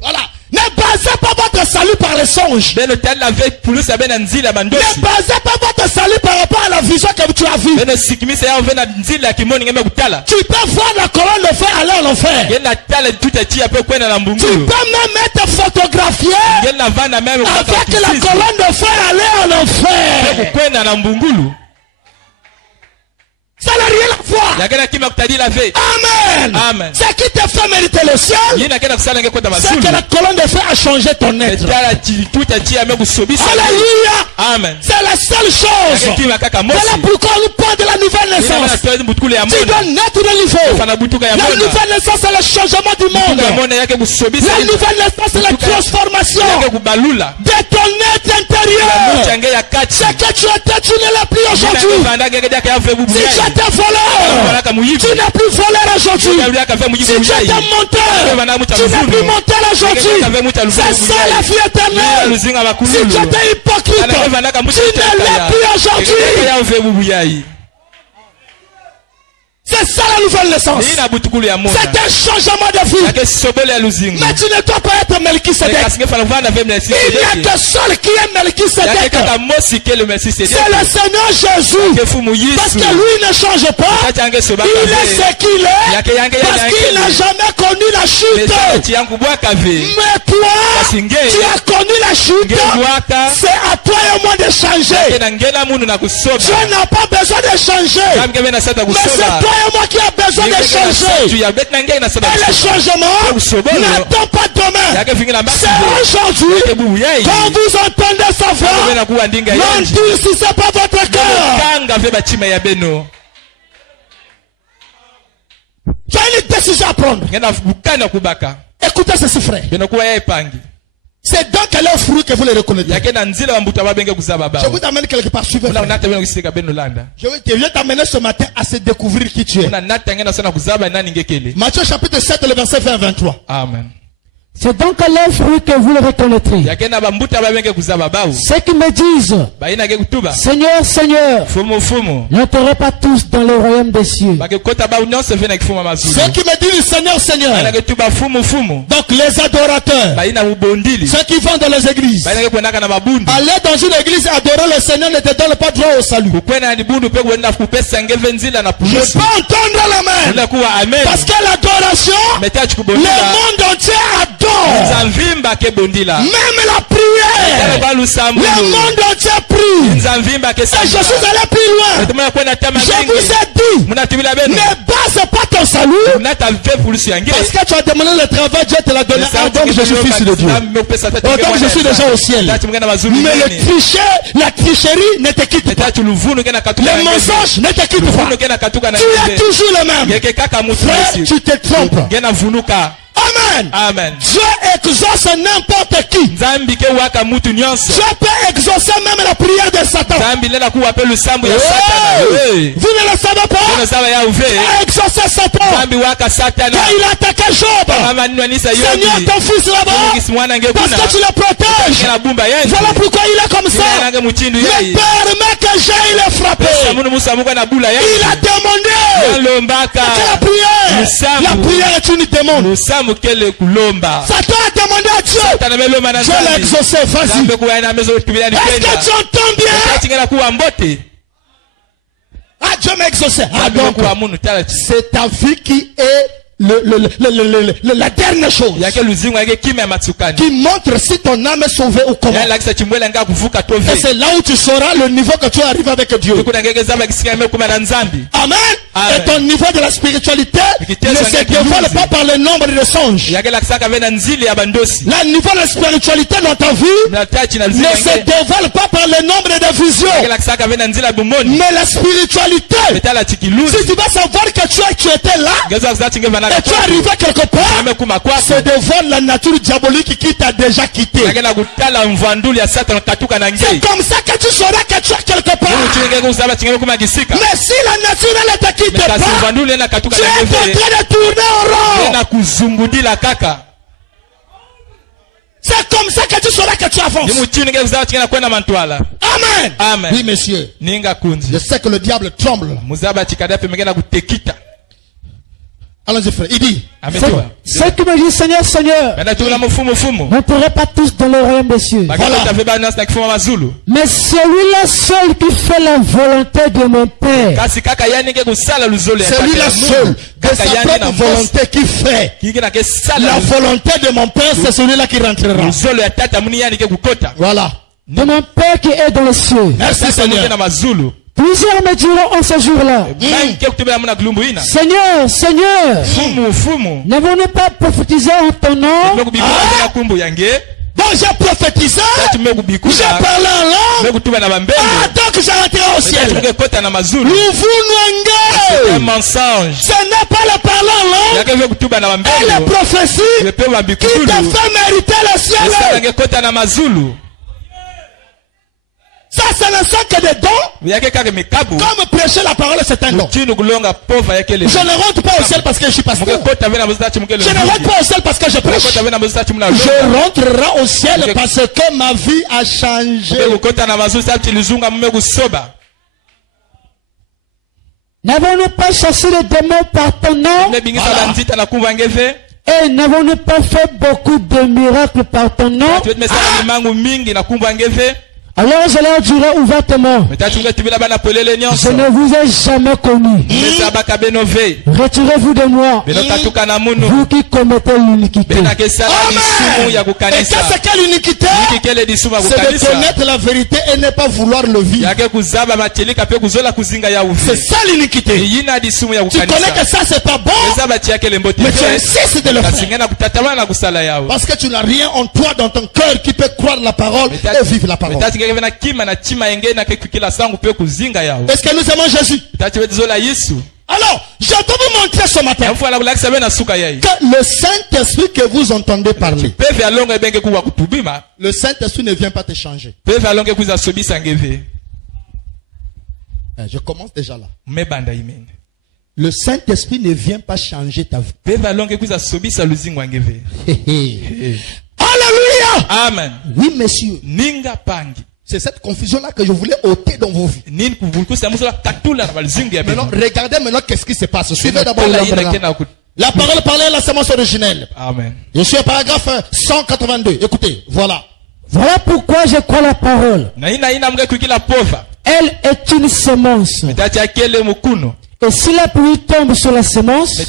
Voilà. Ne basez pas votre salut par les songes. Beno tala ve pulusa bena nzila Ne bandosi. basez pas votre salut par rapport à la vision que tu as vue. Beno sikimisa ya vena nzila kimoni ngeme kutala. Tu peux voir la colonne de feu aller en enfer. Yena tala tuta chia pe kwenda na Tu mbungulu. peux même être photographié Yena vana meme avec la colonne de feu aller en enfer. kwenda na mbungulu. Ça n'a rien à voir. Yakena kima kutadi la ve. Amen. Amen. Ce qui te fait mériter le ciel, Yena kena kusala nge kwenda c'est masulu. que la colonne de feu a changé ton être. Tala tuta chia me kusobisa. Alléluia. Amen. C'est la seule chose. Yakena kaka mosi. Voilà pourquoi on nous parle de la nouvelle Yena naissance. toa mbutukule ya Tu dois mona. naître de nouveau. Fana butuka ya La mona. nouvelle naissance, c'est le changement du monde. Butuka ya mona yake kusobisa. La nouvelle naissance, c'est la transformation Yake kubalula. de ton être intérieur. Change ya kati. Ce que tu étais, tu ne l'es plus aujourd'hui. Vanda gege yake ya ve bubu. Si tu étais voleur, Baraka muyibu. tu n'es plus voleur aujourd'hui. Si tu étais menteur, tu n'es plus menteur aujourd'hui. C'est ça la vie éternelle. Si tu étais hypocrite, tu ne l'es plus aujourd'hui. C'est ça la nouvelle naissance. C'est un changement de vie. Mais tu ne dois pas être Melchisedec. Il n'y a que seul qui est Melchisedec. C'est le Seigneur Jésus. Parce que lui ne change pas. Il est ce qu'il est. Parce qu'il n'a jamais connu la chute. Mais toi, tu as connu la chute. C'est à toi et moi de changer. Tu n'as pas besoin de changer. Mais c'est toi et moi qui a besoin de changer. Et le changement n'attend pas demain. C'est aujourd'hui. Quand vous entendez sa voix, mentir si c'est pas votre cœur. Tu as une décision à prendre. Écoutez ceci, frère. C'est dans quel fruit que vous les reconnaissez. Je vous amène quelque part. Suivez-moi. Je viens t'amener ce matin à se découvrir qui tu es. Matthieu chapitre 7, le verset 20 à 23. Amen. C'est donc à leur fruit que vous le reconnaîtrez. Ceux qui me disent, Seigneur, Seigneur, n'entrerez pas tous dans le royaume des cieux. Ceux qui me disent Seigneur, Seigneur. Donc les adorateurs. Ceux qui vont dans les églises. Aller dans une église et adorer le Seigneur ne te donne pas droit au salut. Je peux entendre la main. Parce que l'adoration, le monde entier adore. Même la prière, le monde entier prie. Et je suis allé plus loin. Je vous ai dit, ne base pas ton salut. Parce que tu as demandé le travail, Dieu te l'a donné. Donc je suis fils de Dieu. Donc je suis déjà au ciel. Mais la tricherie ne te quitte pas. Les mensonges ne te quittent pas. Tu es toujours le même. Frère, tu te trompes. Amen. Amen. Dieu exauce n'importe qui. Dieu peut exaucer même la prière de Satan. Hey. Vous ne le savez pas? Dieu a exaucé Satan. Quand il a attaqué Job, Seigneur, ton fils là-bas, parce que tu le protèges. Voilà pourquoi il est comme ça. Le permet que j'aille le frapper. Il a demandé que la prière est une demande. Satan a demandé à Dieu. Dieu l'a exaucé. Vas-y. Est-ce que tu entends bien? Ah, Dieu m'a exaucé. Ah, donc, c'est ta vie qui est la dernière chose qui montre si ton âme est sauvée ou comment. Et c'est là où tu sauras le niveau que tu arrives avec Dieu. Amen. Et ton niveau de la spiritualité ne se dévoile pas par le nombre de songes. Le niveau de la spiritualité dans ta vie ne se dévoile pas par le nombre de visions. Mais la spiritualité, si tu vas savoir que tu étais là et tu es arrivé quelque part, c'est devant la nature diabolique qui t'a déjà quitté. C'est comme ça que tu sauras que tu es quelque part. Mais si la nature ne t'a quitté pas, tu es en train de tourner en rond. C'est comme ça que tu sauras que tu avances. Amen. Amen. Oui, monsieur. Je sais que le diable tremble. Allons-y, frère. Il dit. Ce qui me dit, Seigneur, Seigneur, n'entrerez pas tous dans le royaume des cieux. Voilà. Mais celui-là seul qui fait la volonté de mon Père. Celui-là seul de sa propre volonté qui fait la volonté de mon Père, c'est celui-là qui rentrera. Voilà. De mon Père qui est dans les cieux. Merci, Seigneur. Plusieurs me diront en ce jour-là, Seigneur, Seigneur, n'avons-nous pas prophétisé en ton nom? Bon, j'ai prophétisé, j'ai parlé en langue, tant que j'ai rentré au ciel. C'est un mensonge. Ce n'est pas le parler en langue et la prophétie qui t'a fait mériter le ciel. Ça, ça ne sont que des dons. Comme prêcher la parole, c'est un don. Je ne rentre pas au ciel parce que je suis pasteur. Je ne rentre pas au ciel parce que je prêche. Je rentrerai au ciel parce que ma vie a changé. N'avons-nous pas chassé les démons par ton nom? Et n'avons-nous pas fait beaucoup de miracles par ton nom? Alors je leur dirai ouvertement, je ne vous ai jamais connu. Retirez-vous de moi, vous qui commettez l'iniquité. Et qu'est-ce qu'est l'iniquité? C'est de connaître la vérité et ne pas vouloir le vivre. C'est ça l'iniquité. Tu connais que ça c'est pas bon, mais tu insistes de le faire. Parce que tu n'as rien en toi dans ton cœur qui peut croire la parole et vivre la parole. Est-ce que nous aimons Jésus? Alors, je dois vous montrer ce matin que le Saint-Esprit que vous entendez parler, le Saint-Esprit ne vient pas te changer. Je commence déjà là. Le Saint-Esprit ne vient pas changer ta vie. Alléluia. Amen. Oui, messieurs. C'est cette confusion-là que je voulais ôter dans vos vies. Maintenant, regardez maintenant qu'est-ce qui se passe. Suivez d'abord la parole parlée à la semence originelle. Amen. Je suis au paragraphe 182. Écoutez, voilà. Voilà pourquoi je crois la parole. Elle est une semence. Et si la pluie tombe sur la semence, elle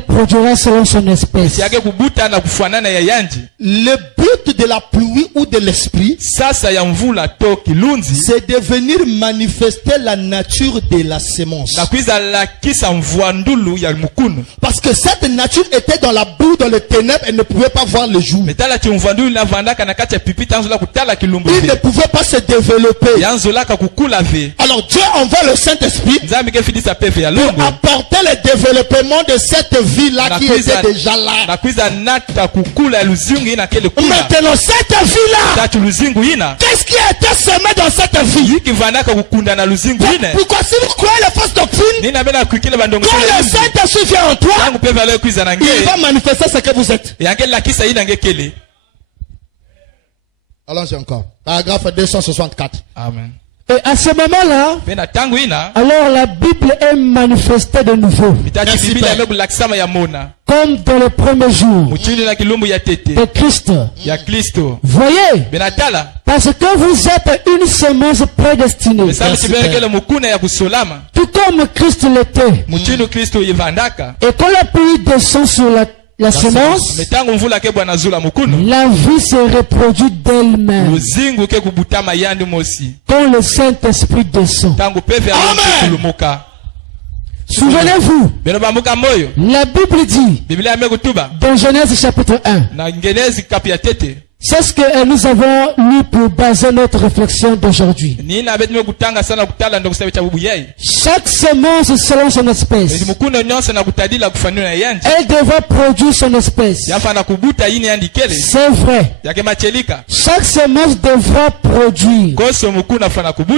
produira selon son espèce. Le but de la pluie ou de l'esprit, c'est de venir manifester la nature de la semence. Parce que cette nature était dans la boue, dans les ténèbres, et ne pouvait pas voir le jour. Il ne pouvait pas se développer. Alors Dieu envoie le Saint-Esprit pour apporter le développement de cette vie-là qui était déjà là. Maintenant, cette vie-là, qu'est-ce qui a été semé dans cette vie? Pourquoi si vous croyez la fausse doctrine, quand le Saint-Esprit vient en toi, il va manifester ce que vous êtes. Allons-y encore. Paragraphe 264. Amen. Et à ce moment-là, alors la Bible est manifestée de nouveau. Comme dans le premier jour de Christ. Voyez, parce que vous êtes une semence prédestinée. Tout comme Christ l'était. Et quand la pluie descend sur la semence, la vie se reproduit d'elle-même. Quand le Saint-Esprit descend. Souvenez-vous, la Bible dit dans Genèse chapitre 1. C'est ce que nous avons lu pour baser notre réflexion d'aujourd'hui. Chaque semence selon son espèce. Elle devra produire son espèce. C'est vrai. Chaque semence devra produire.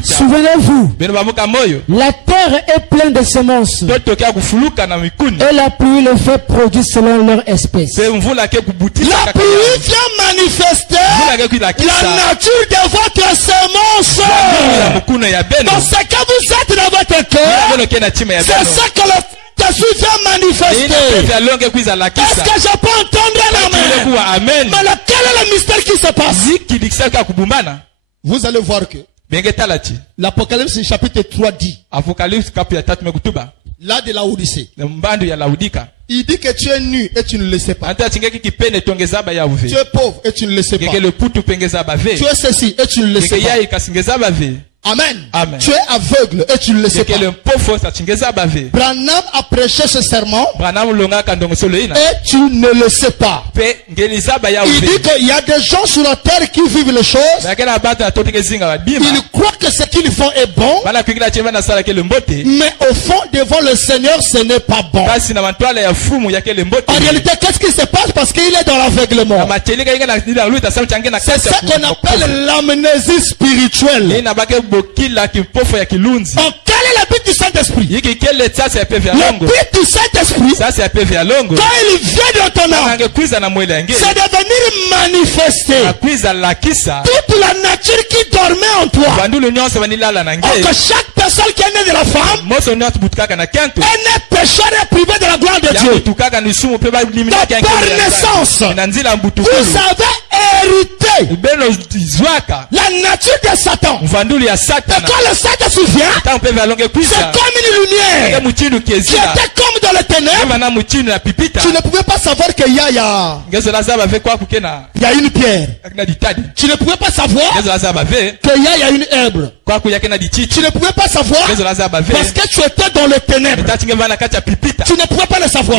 Souvenez-vous, la terre est pleine de semences. Et la pluie le fait produire selon leur espèce. La pluie vient manifester la nature de votre semence. Dans ce que vous êtes dans votre cœur, c'est ça que le Saint-Esprit vient manifester. Est-ce que je peux entendre l'amen? Mais quel est le mystère qui se passe? Vous allez voir que l'Apocalypse chapitre 3 dit, là de la Odyssée, il dit que tu es nu et tu ne le sais pas. Tu es pauvre et tu ne le sais pas. Tu es ceci et tu ne le sais pas. Amen. Amen. Tu es aveugle et tu ne le sais pas. Branham a prêché ce serment et tu ne le sais pas. Il dit qu'il y a des gens sur la terre qui vivent les choses. Ils croient que ce qu'ils font est bon. Mais au fond, devant le Seigneur, ce n'est pas bon. En réalité, qu'est-ce qui se passe? Parce qu'il est dans l'aveuglement. C'est ce qu'on appelle l'amnésie spirituelle. Quel est le but du Saint-Esprit? Le but du Saint-Esprit, quand il vient dans ton âme, c'est de venir manifester toute la nature qui dormait en toi. Que chaque personne qui est née de la femme est née pécheur et privé de la gloire de Dieu. Donc par naissance, vous avez hérité la nature de Satan. Et quand le Saint-Esprit vient, c'est comme une lumière qui était comme dans les ténèbres. Tu ne pouvais pas savoir qu'il y a une pierre. Tu ne pouvais pas savoir qu'il y a une herbe. Tu ne pouvais pas savoir parce que tu étais dans les ténèbres. Tu ne pouvais pas le savoir.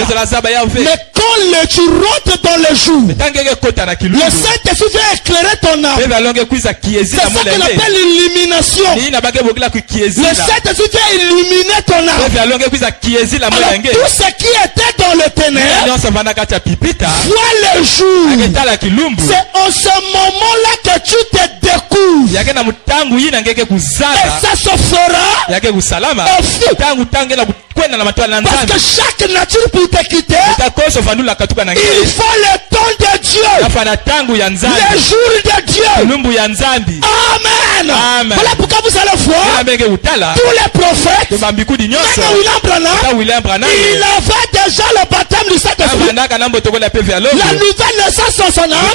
Mais quand tu rentres dans le jour, le Saint-Esprit vient éclairer ton âme. C'est ça qu'on appelle l'illumination. Le Saint-Esprit vient illuminer ton âme. Alors tout ce qui était dans le ténèbres voit le jour. C'est en ce moment-là que tu te découvres. Et ça se fera au fou. Parce que chaque nature pour te quitter, il faut le temps de Dieu. Le jour de Dieu. Amen. Voilà pourquoi vous allez voir tous les prophètes, même William Branham, il avait déjà le baptême du Saint-Esprit. La nouvelle naissance en son âme.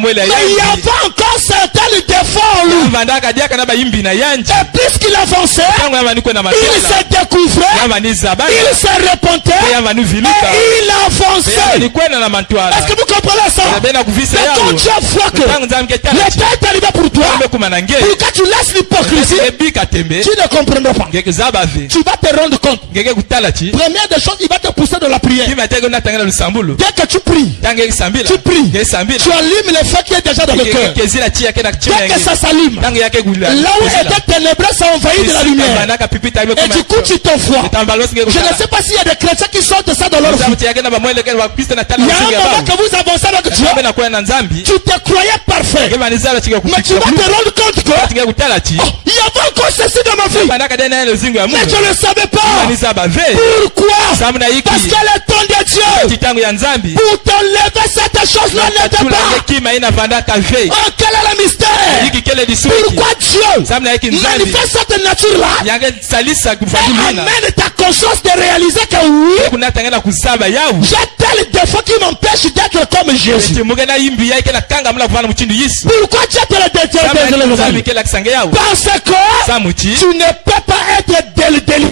Mais il y avait encore certains défauts en lui. Et puisqu'il avançait, il se découvrait, il se repentait, et il avançait. Est-ce que vous comprenez ça? Mais quand tu vois que le temps est arrivé pour toi, pourquoi tu laisses l'hypocrisie, tu ne comprendras pas. Tu vas te rendre compte. Première des choses, il va te pousser de la prière. Dès que tu pries, tu allumes le feu qui est déjà dans le cœur. Dès que ça s'allume, là où était ténébreux, ça envahit de la lumière. Et du coup, tu te vois. Je ne sais pas s'il y a des chrétiens qui sortent ça dans leur vie. Il y a un moment que vous avancez avec Dieu, tu te croyais parfait. Mais tu vas te rendre compte que il y avait encore ceci dans ma vie. Mais je ne savais pas. Pourquoi? Parce que le temps de Dieu, Titango ya nzambi. pour t'enlever cette chose-là n'était pas. Kima ina vandaka ve. Oh, quel est le mystère? Yiki kele disweki. Pourquoi Dieu Zamna yiki nzambi. manifeste cette nature-là? Yange salisa Et kufadulina. amène ta conscience de réaliser que oui, Kuna tangena kusaba yao. j'ai tel défaut qui m'empêche d'être comme Jésus. Mugena yimbi yake na kanga mla kufana mchindu Yesu. Pourquoi Dieu te le Nzambi détient? kela kisange yao. Parce que Samuti. tu ne peux pas être délivré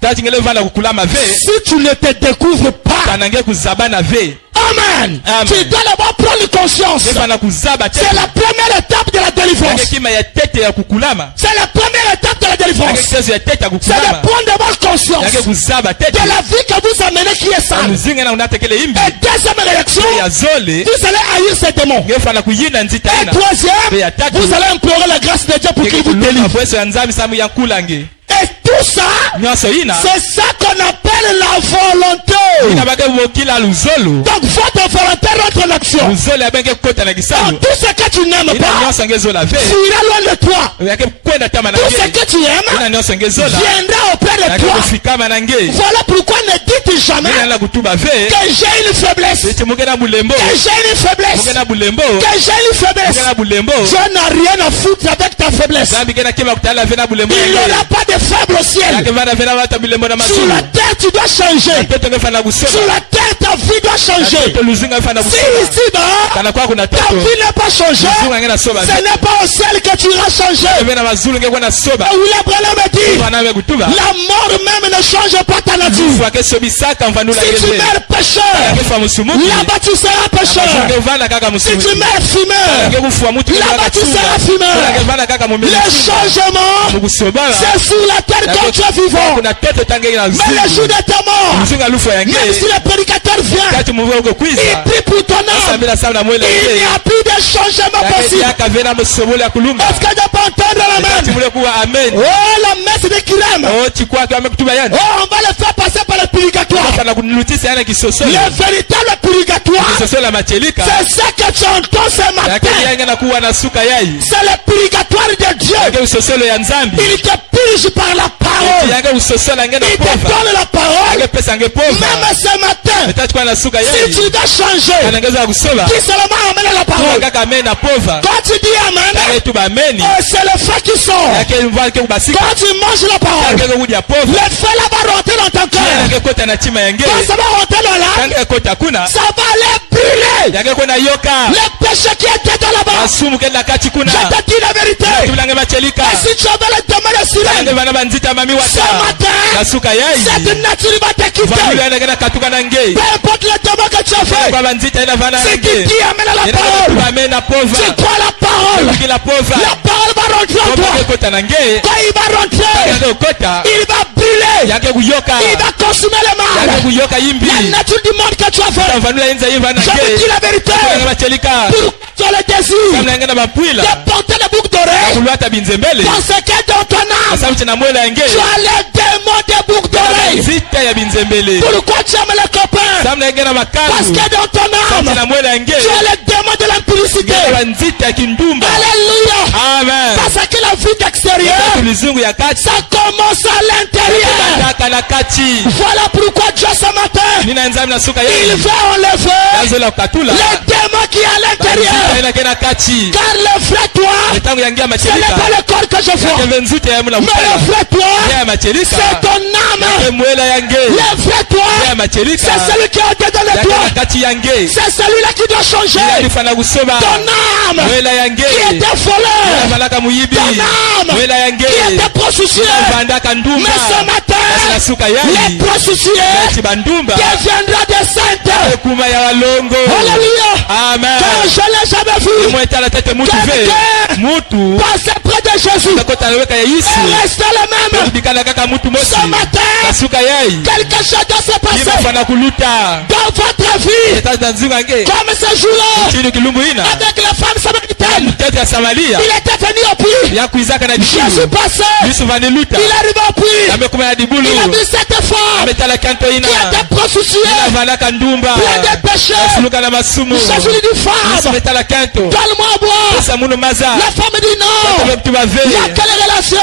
Tatingele vana kukulama ve. si tu ne te découvres pas. Tanange kuzabana ve. Amen. Amen. Tu dois d'abord prendre conscience. Vana kuzaba te. C'est la première étape de la délivrance. Yange kima ya tete ya kukulama. C'est la première étape de la Yange délivrance. kitezo ya tete ya C'est de kukulama. prendre d'abord conscience Yange kuzaba tete. de la vie que vous amenez qui est sale. Muzinga na unatekele imbi. Et deuxième réaction, Ya zole. vous allez haïr ces démons. Ngefana kuyina nzita Et ina. troisième, vous allez implorer la grâce de Dieu pour qu'il vous délivre. Bweso ya nzambi samu ya kulange. Et tout ça, Nyonso ina. c'est ça qu'on appelle la volonté. Ina bage wokila luzolo. Donc votre volonté rentre en action. Luzolo abenge kota na Donc kisalu. tout ce que tu n'aimes Ina pas, nyonso ngezola ve. fuira loin de toi. Yake kwenda tama na Tout ce nge. que tu aimes Ina nyonso ngezola. viendra auprès de Yake toi. kufikama na nge. Voilà pourquoi ne dites jamais Ina na kutuba ve. que j'ai une faiblesse. Eti mugena bulembo. Que j'ai une faiblesse. Mugena bulembo. Que j'ai une faiblesse. Mugena bulembo. Je n'ai rien à foutre avec ta faiblesse. Zambi kena kima kutala ve na bulembo. Il n'y aura pas de faible au ciel. Yake vana ve na wata bulembo na Sur mazulu. la terre, tu dois changer. Toto ngefana kusoma. Sur la terre, ta vie doit changer. Toto luzinga ngefana Si kusoma. ici-bas, Kana kwa kuna ta toto. vie n'est pas changée, Luzinga ngena soba. ce n'est pas au ciel que tu iras changer. Ve na mazulu ngekwana soba. William Branham me dit, Wana we kutuba. la mort même ne change pas ta nature. Fwake sobisaka mvanula Si tu ngeze. meurs pécheur, Ngefa musumuki. là-bas tu seras pécheur. Ngevana kaka Si musumuki. tu meurs fumeur, Ngekufuwa mutu là-bas tu seras fumeur. Ngevana kaka Le mumeli. changement, Mukusobala. c'est sur la terre quand tu es vivant. Kuna toto tange na Mais le jour de ta mort, Muzinga lufu ya même si nge. le prédicateur vient, Kati muvuga uko il kwiza. prie pour ton âme. Sabila sabila mwele Il n'y nge. a plus de changement possible. Yaka vena musobole ya kulunga. Est-ce que tu peux entendre la Kati main? mule kuwa amen. Oh, la messe de Kirem. Oh chikwa kwa amekutuba yani. Oh, on va le faire passer par le purgatoire. Kana kunilutisa yana kisosolo. Le véritable purgatoire, Kisosolo machelika. c'est ce que tu entends ce Yake matin. yange na kuwa na suka yai. C'est le purgatoire de Dieu. Yake usosolo ya nzambi. Il te purge par la parole. Yake usosolo yange na Il te pova. donne la parole. Yake pesa nge pova. Même ce matin, Metatu kwa na suka si yai. tu dois changer, Anangeza kusoba. qui seulement amène la parole. Kaka amen na pova. Quand tu dis amen, Yake tuba ameni. c'est le feu qui sort. Yake mvua yake kubasika. Quand tu manges la parole, Yake kuja pova. le feu là va rentrer dans ton cœur. Yake kota na chima yange. Quand ça va rentrer dans l'âme, Yake kota kuna. ça va aller brûler Yake kuna yoka. le péché qui était dans là-bas. Asumu kenda kati kuna. Je te dis la vérité. Tulange machelika. Et si tu avais le domaine de Yange silence, bana banzita mami ce wata. matin, Na suka yai. cette nature va te Vanulu quitter. yana kena katuka na nge. Peu importe le domaine que tu as fait, Kwa banzita ina vana c'est qui nge. dit amène la Yana parole. tuba amen na pova. Tu crois la parole. Kila pova. La parole va rentrer en Koma toi. kota na nge. Quand il va rentrer, Yake ukota. il va brûler. Yake kuyoka. Il va consumer le Yake mal. kuyoka yimbi. La nature du monde que tu as fait. Vanulu inza yiva na Je te dis nge. la vérité. Tulange machelika. Pour tu as le désir Kamna yange na mapwila. de porter le bouc d'oreille. Kulwata binzembele. Parce que dans ton âme, Asabu chena mwela yange. tu as les démons des boucs d'oreille. Zita ya binzembele. Pourquoi tu aimes les copains? Samna yange na Parce makalu. que dans ton Chena âme, mwela yange. tu as les démons de l'impudicité. Banzita ya kindumba. Alléluia. Amen. Parce que la vie d'extérieur, Tulizungu ya kati. ça commence à l'intérieur. Taka na kati. Voilà pourquoi Dieu ce matin, Nina nzami na suka il yai. veut enlever Yazola ukatula. les démons qui est à l'intérieur. Banzita ina kena kati. Car le vrai toi, Tangu yangia ce n'est machelika. pas le corps que je vois. Yake nzuta ya muna Mais le mutala. vrai toi, Ya machelika. c'est ton âme. Yake mwela yange. Le vrai toi, Ya machelika. c'est celui qui est dedans de Yake toi. na kati yange. C'est celui-là qui doit changer. Alifana kusoma. Ton âme Mwela yange. qui était voleur. Malaka muyibi. Ton âme Mwela yange. qui était prostituée. Bandaka ndumba. Mais ce matin, Na suka les yai. prostituées Chibandumba. deviendront des saintes. Kuma ya walongo. Alléluia. Amen. Car je l'ai jamais vu. Mwetala tete mutu ve. Quelqu'un Mutu. passer près de Jésus Takota naweka ya Yesu. et rester le même. Bikana kaka mutu mosi. Ce matin, Nasuka yai. quelque chose doit se passer Ibafana kuluta. dans votre vie. Eta nzunga nge. Comme ce jour-là, Chini kilumbu ina. avec la femme samaritaine, Tete ya Samaria. il était venu au puits. Ya kuizaka na Jésus dibulu. passait. Yesu vaniluta. Il arrive au puits. Amekuma ya dibulu. Il a vu cette femme Ametala kanto ina. qui était prostituée, Avala kandumba. plein de péchés. Suluka na masumu. Jésus lui dit, Yesu femme, ametala kanto. donne-moi à boire. Pesa muno maza. La femme dit non. Kutuba ve. Il y a quelle relation relation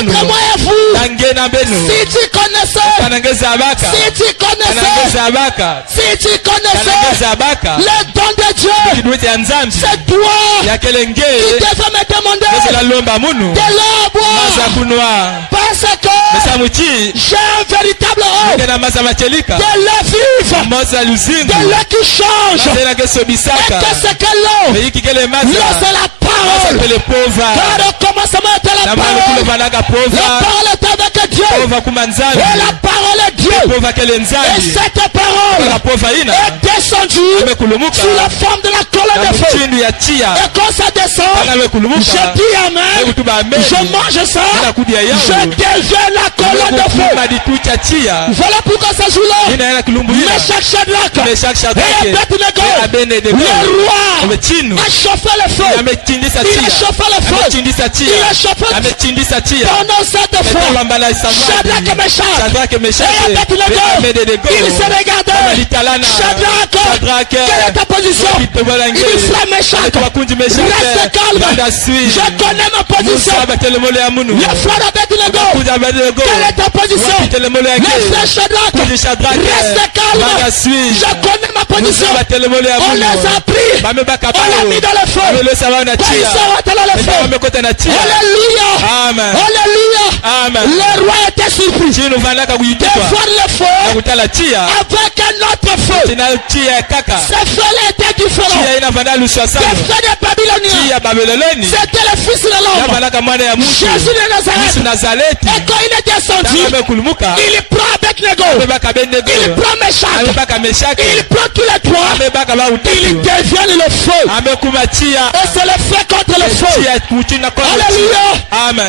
entre moi et vous. Si tu connaissais, si tu connaissais le don de Dieu, c'est toi qui devais me demander de l'eau à boire. Parce que j'ai un véritable eau, de l'eau vive, de l'eau qui change. Et que c'est que l'eau? L'eau c'est la parole. Car au commencement était la parole. La parole est avec Dieu. Et la parole est Dieu. Et cette parole est descendue sous la forme de la colonne de feu. Et quand ça descend, je dis amen. Je mange ça. Je deviens la colonne de feu. Voilà pourquoi ça joue là. Meshach, Shadrach et Abednego. Le roi a chauffé le feu. Il a chauffé le feu. Il a chauffé pendant cette fois. Shadrach et Meshach et Abednego. Ils se regardaient. Shadrach, quelle est ta position? Il dit frère Meshach, reste calme. Je connais ma position. Le frère Abednego, quelle est ta position? Le frère Shadrach, reste calme. Je connais ma position. On les a pris. On l'a mis dans le feu. Ils sont rentrés dans le feu. Alléluia. Alléluia. Le roi était surpris de voir le feu avec un autre feu. Ce feu-là était différent. Le feu des Babyloniens, c'était le fils de l'homme, Jésus de Nazareth. Et quand il est descendu, il prend Abednego, il prend Meshach, il prend tous les trois, il devient le feu. Et c'est le feu contre le feu. Alléluia.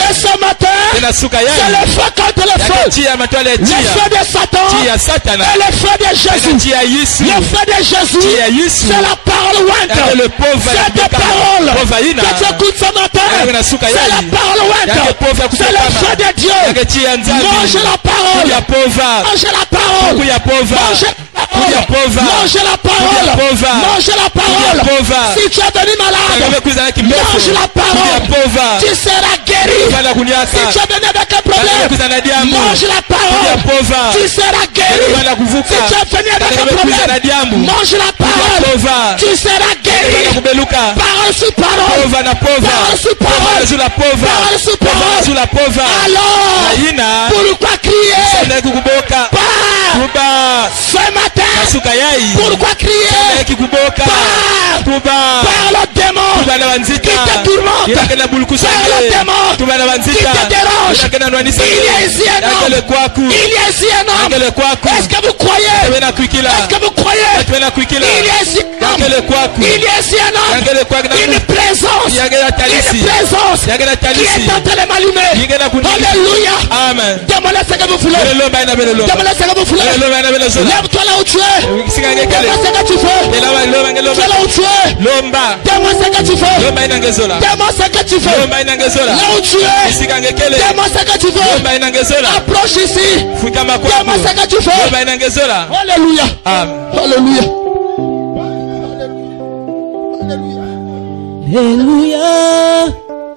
Et ce matin, c'est le feu contre le feu. Le feu de Satan et le feu de Jésus. Le feu de Jésus, c'est la parole ointe. Cette parole que tu écoutes ce matin, c'est la parole ointe. C'est le feu de Dieu. Mange la parole. Mange la parole. Mange la parole. Mange la parole. Mange la parole. Si tu es venu malade, mange la parole. Tu seras guéri. Si tu es venu avec un problème, mange la parole. Tu seras guéri. Si tu es venu avec un problème, mange la parole. Tu seras guéri. Parole sur parole. Parole sur parole. Parole sur parole. Alors, pourquoi crier? Ce matin, pourquoi crier? Par le démon qui te tourmente. Par le démon qui te dérange. Il y a ici un homme. Il y a ici un homme. Est-ce que vous croyez? Est-ce que vous croyez? Il y a ici un homme. Il y a ici un homme. Une présence. Une présence qui est en train de m'allumer. Alléluia. Demandez ce que vous voulez. Demandez ce que vous voulez. Lève-toi là où tu es. Demande ce que tu fais. Tu es là où tu es. Demande ce que tu fais. Demande ce que tu fais. Là où tu es. Demande ce que tu fais. Approche ici. Demande ce que tu fais. Alléluia. Alléluia.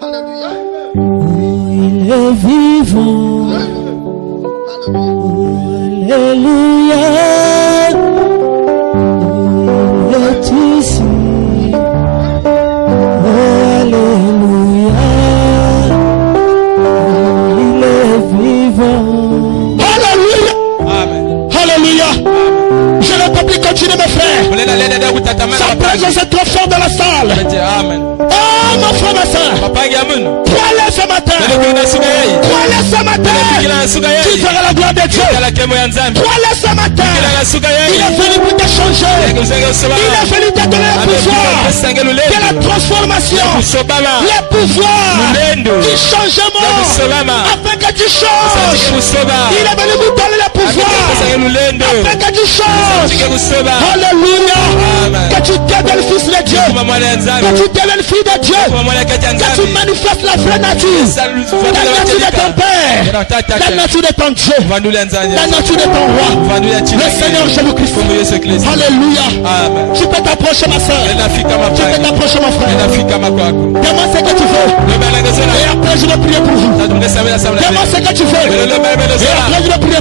Alléluia. Il est vivant. Alléluia. Il est ici. Alléluia. Il est vivant. Alléluia. Amen. Alléluia. Je ne peux plus continuer mes frères. Sa présence est trop forte dans la salle. Amen. Oh mon frère, ma soeur. Crois-le ce matin. Crois-le ce matin. Tu feras la gloire de Dieu. Crois-le ce matin. Il est venu pour te changer. Il est venu te donner le pouvoir de la transformation. Le pouvoir du changement. Afin que tu changes. Il est venu vous donner le pouvoir afin que tu changes. Alléluia. Que tu deviennes fils de Dieu. Que tu deviennes fille de Dieu. Que tu manifestes la vraie nature. La nature de ton Père. La nature de ton Dieu. La nature de ton roi. Le Seigneur Jésus-Christ. Alléluia. Tu peux t'approcher ma soeur. Tu peux t'approcher mon frère. Demande ce que tu veux. Et après je vais prier Demande ce que tu fais. Et après, je vais prier.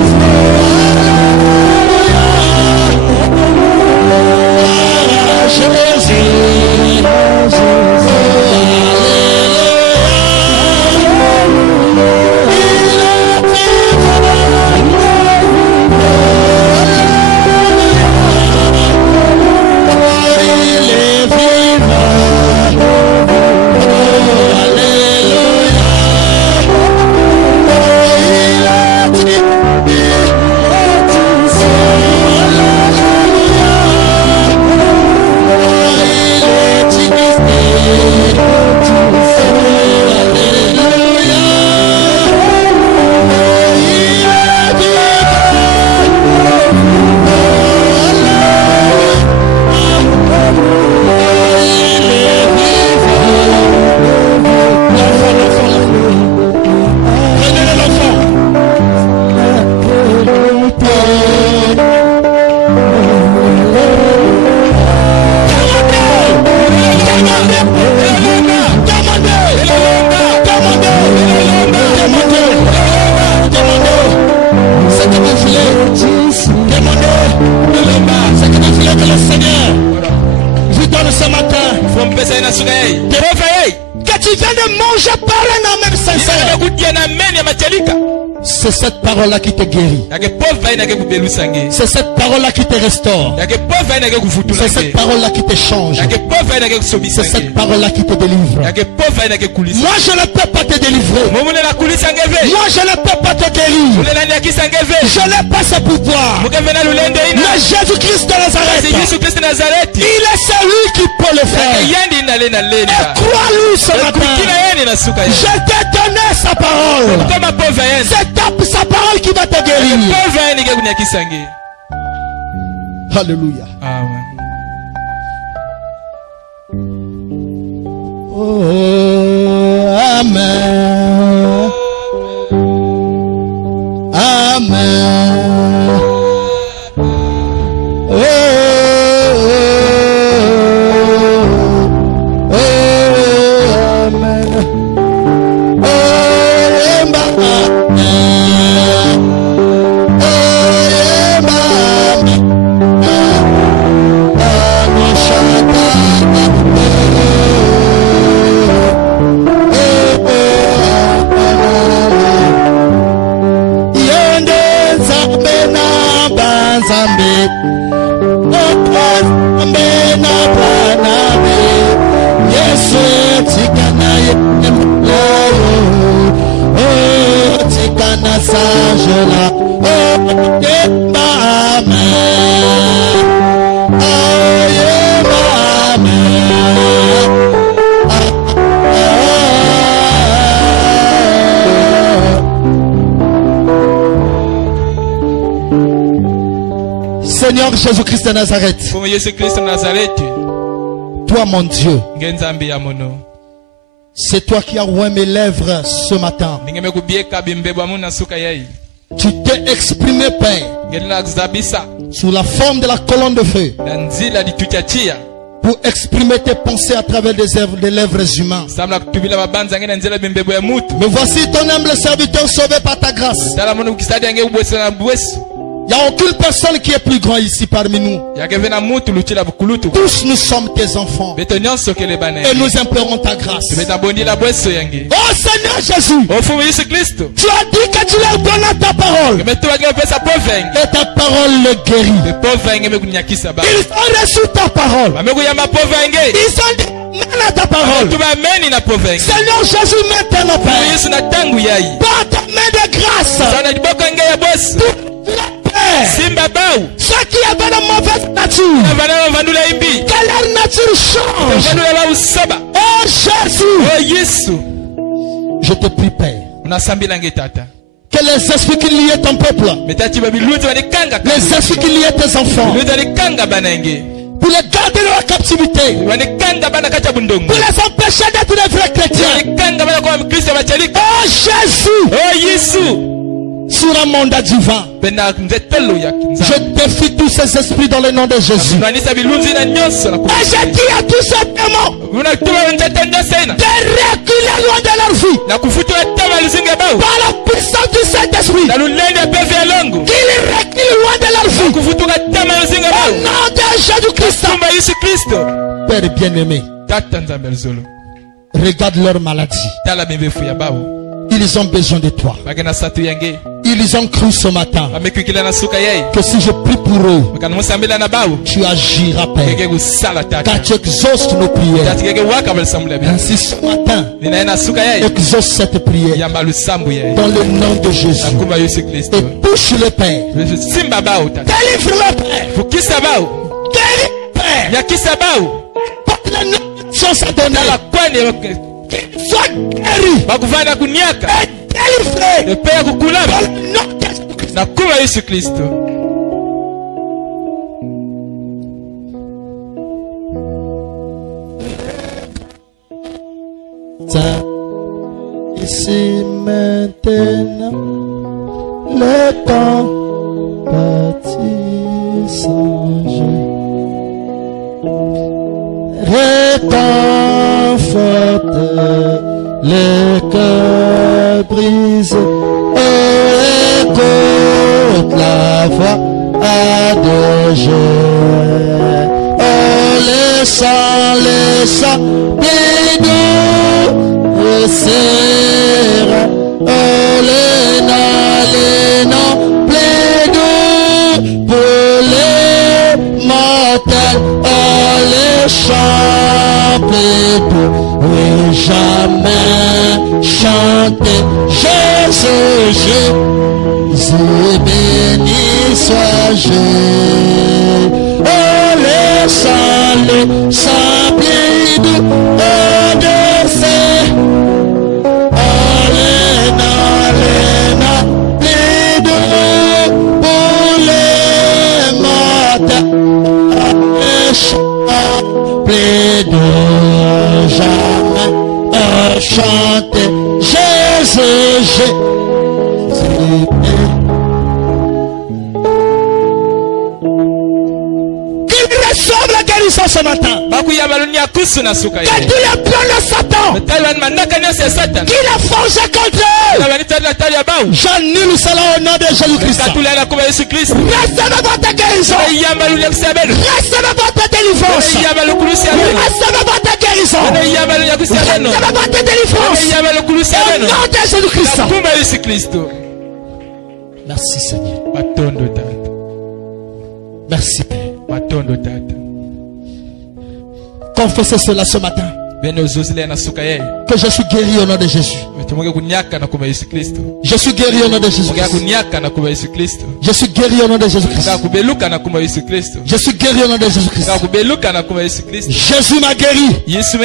C'est cette parole-là qui te guérit. C'est cette parole-là qui te restaure. C'est cette parole-là qui te change. C'est cette parole-là qui te délivre. Moi je ne peux pas te délivrer. Moi je ne peux pas te guérir. Je n'ai pas ce pouvoir. Mais Jésus-Christ de Nazareth, il est celui qui peut le faire. Et crois-lui ce matin. Je t'ai donné sa parole. C'est sa parole qui va te guérir. Alléluia. Amen. Oh, amen. Amen. Oh, amen. Seigneur Jésus-Christ de Nazareth, toi mon Dieu, c'est toi qui as ouvert mes lèvres ce matin. Tu t'es exprimé, Père, sous la forme de la colonne de feu, pour exprimer tes pensées à travers des lèvres humaines. Mais voici ton humble serviteur sauvé par ta grâce. Il n'y a aucune personne qui est plus grand ici parmi nous. Tous nous sommes tes enfants. Et nous implorons ta grâce. Oh Seigneur Jésus, tu as dit que tu leur donnes ta parole. Et ta parole le guérit. Ils ont reçu ta parole. Ils ont dit à ta parole. Seigneur Jésus, maintenant Père, par ta main de grâce, ceux qui avaient la mauvaise nature, que leur nature change. Oh Jésus, je te prie, Père, que les esprits qui liaient ton peuple, les esprits qui liaient tes enfants, pour les garder dans la captivité, pour les empêcher d'être des vrais chrétiens. Oh Jésus, sur un mandat divin, je défie tous ces esprits dans le nom de Jésus. Et je dis à tous ces démons de reculer loin de leur vie. Par la puissance du Saint-Esprit. Qu'il recule loin de leur vie. Au nom de Jésus-Christ. Père bien-aimé, regarde leur maladie. Ils ont besoin de toi. Ils ont cru ce matin que si je prie pour eux, tu agiras, Père, car tu exauces nos prières. Ainsi ce matin, exauce cette prière dans le nom de Jésus. Et touche le Père. Délivre le Père. Guéris, Père. Par le nom de Jésus à donner. Qu'il soit guéri et délivré par le nom de Jésus-Christ. Ici maintenant, le temps bâtissage réconforte les cœurs brisés et écoute la voix de Dieu. Oh, les sangs des doux sera. Oh, les noms plaident pour les mortels. Oh, les chants plaident. Oui, jamais chanter Jésus, Jésus, béni soit Jésus. Oh, les sangs plaident au décès. Oh, les noms plaident pour les mortels. Les chants plaident jamais chanter Jésus, Jésus. Qu'il reçoive la guérison ce matin. Que tous les plans de Satan qu'il a forgé contre eux, j'annule cela au nom de Jésus-Christ. Recevez votre guérison. Recevez votre délivrance. Recevez votre guérison. Recevez votre délivrance. Au nom de Jésus-Christ. Merci Seigneur. Merci Père. Confessez cela ce matin. Que je suis guéri au nom de Jésus. Je suis guéri au nom de Jésus. Je suis guéri au nom de Jésus. Je suis guéri au nom de Jésus. Jésus m'a guéri. Jésus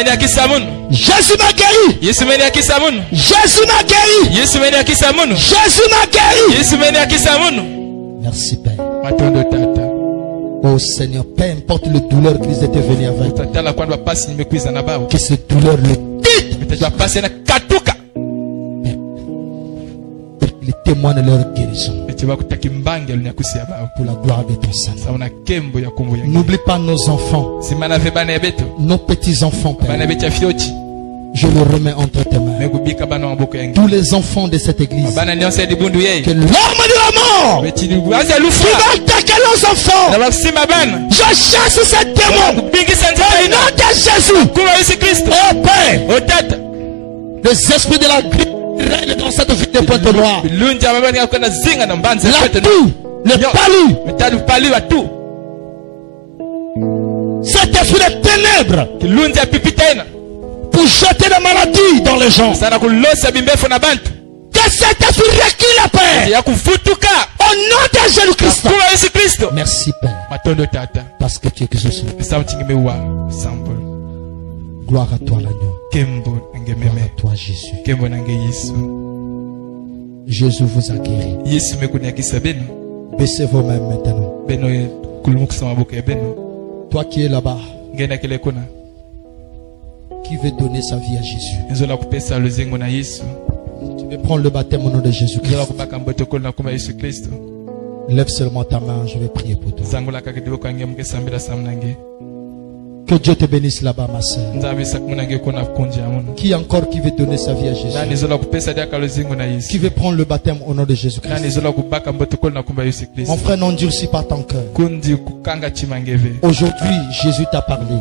m'a guéri. Jésus m'a guéri. Jésus m'a guéri. Merci Père. Oh Seigneur, peu importe le douleur qu'ils étaient venus avec, que cette douleur le quitte. Les témoins de leur guérison. Pour la gloire de ton Saint. N'oublie pas nos enfants, nos petits-enfants, Père. Je le remets entre tes mains. Tous les enfants de cette église, que l'homme de la mort qui va attaquer nos enfants, je chasse ce démon au nom de Jésus. Oh Père, les esprits de la grille règnent dans cette ville de Pointe-Noire. La toux, le palu, cet esprit de ténèbres pour jeter la maladie dans les gens. Que cet esprit recule, Père. Au nom de Jésus-Christ. Merci Père. Parce que tu exauces. Gloire à toi l'agneau. Gloire à toi Jésus. Jésus vous a guéri. Baissez vos mains maintenant. Toi qui es là-bas, qui veut donner sa vie à Jésus, tu veux prendre le baptême au nom de Jésus-Christ. Lève seulement ta main, je vais prier pour toi. Que Dieu te bénisse là-bas, ma sœur. Qui encore qui veut donner sa vie à Jésus? Qui veut prendre le baptême au nom de Jésus-Christ? Mon frère, n'endurcis pas ton cœur. Aujourd'hui, Jésus t'a parlé.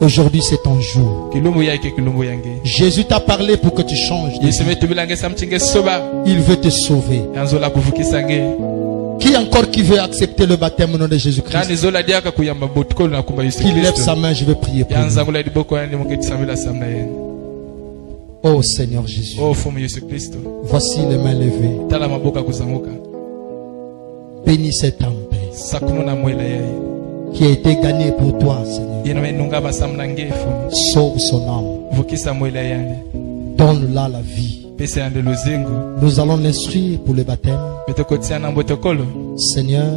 Aujourd'hui, c'est ton jour. Jésus t'a parlé pour que tu changes. Il veut te sauver. Qui encore qui veut accepter le baptême au nom de Jésus-Christ? Qui lève sa main, je vais prier pour lui. Oh Seigneur Jésus. Voici les mains levées. Bénis cet âme, Père, qui a été gagné pour toi, Seigneur. Sauve son âme. Donne-la la vie. Nous allons l'instruire pour le baptême. Seigneur,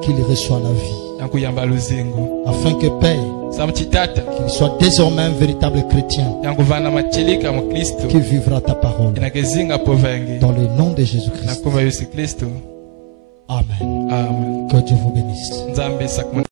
qu'il reçoive la vie. Afin que Père, qu'il soit désormais un véritable chrétien qui vivra ta parole. Dans le nom de Jésus-Christ. Amen. Que Dieu vous bénisse.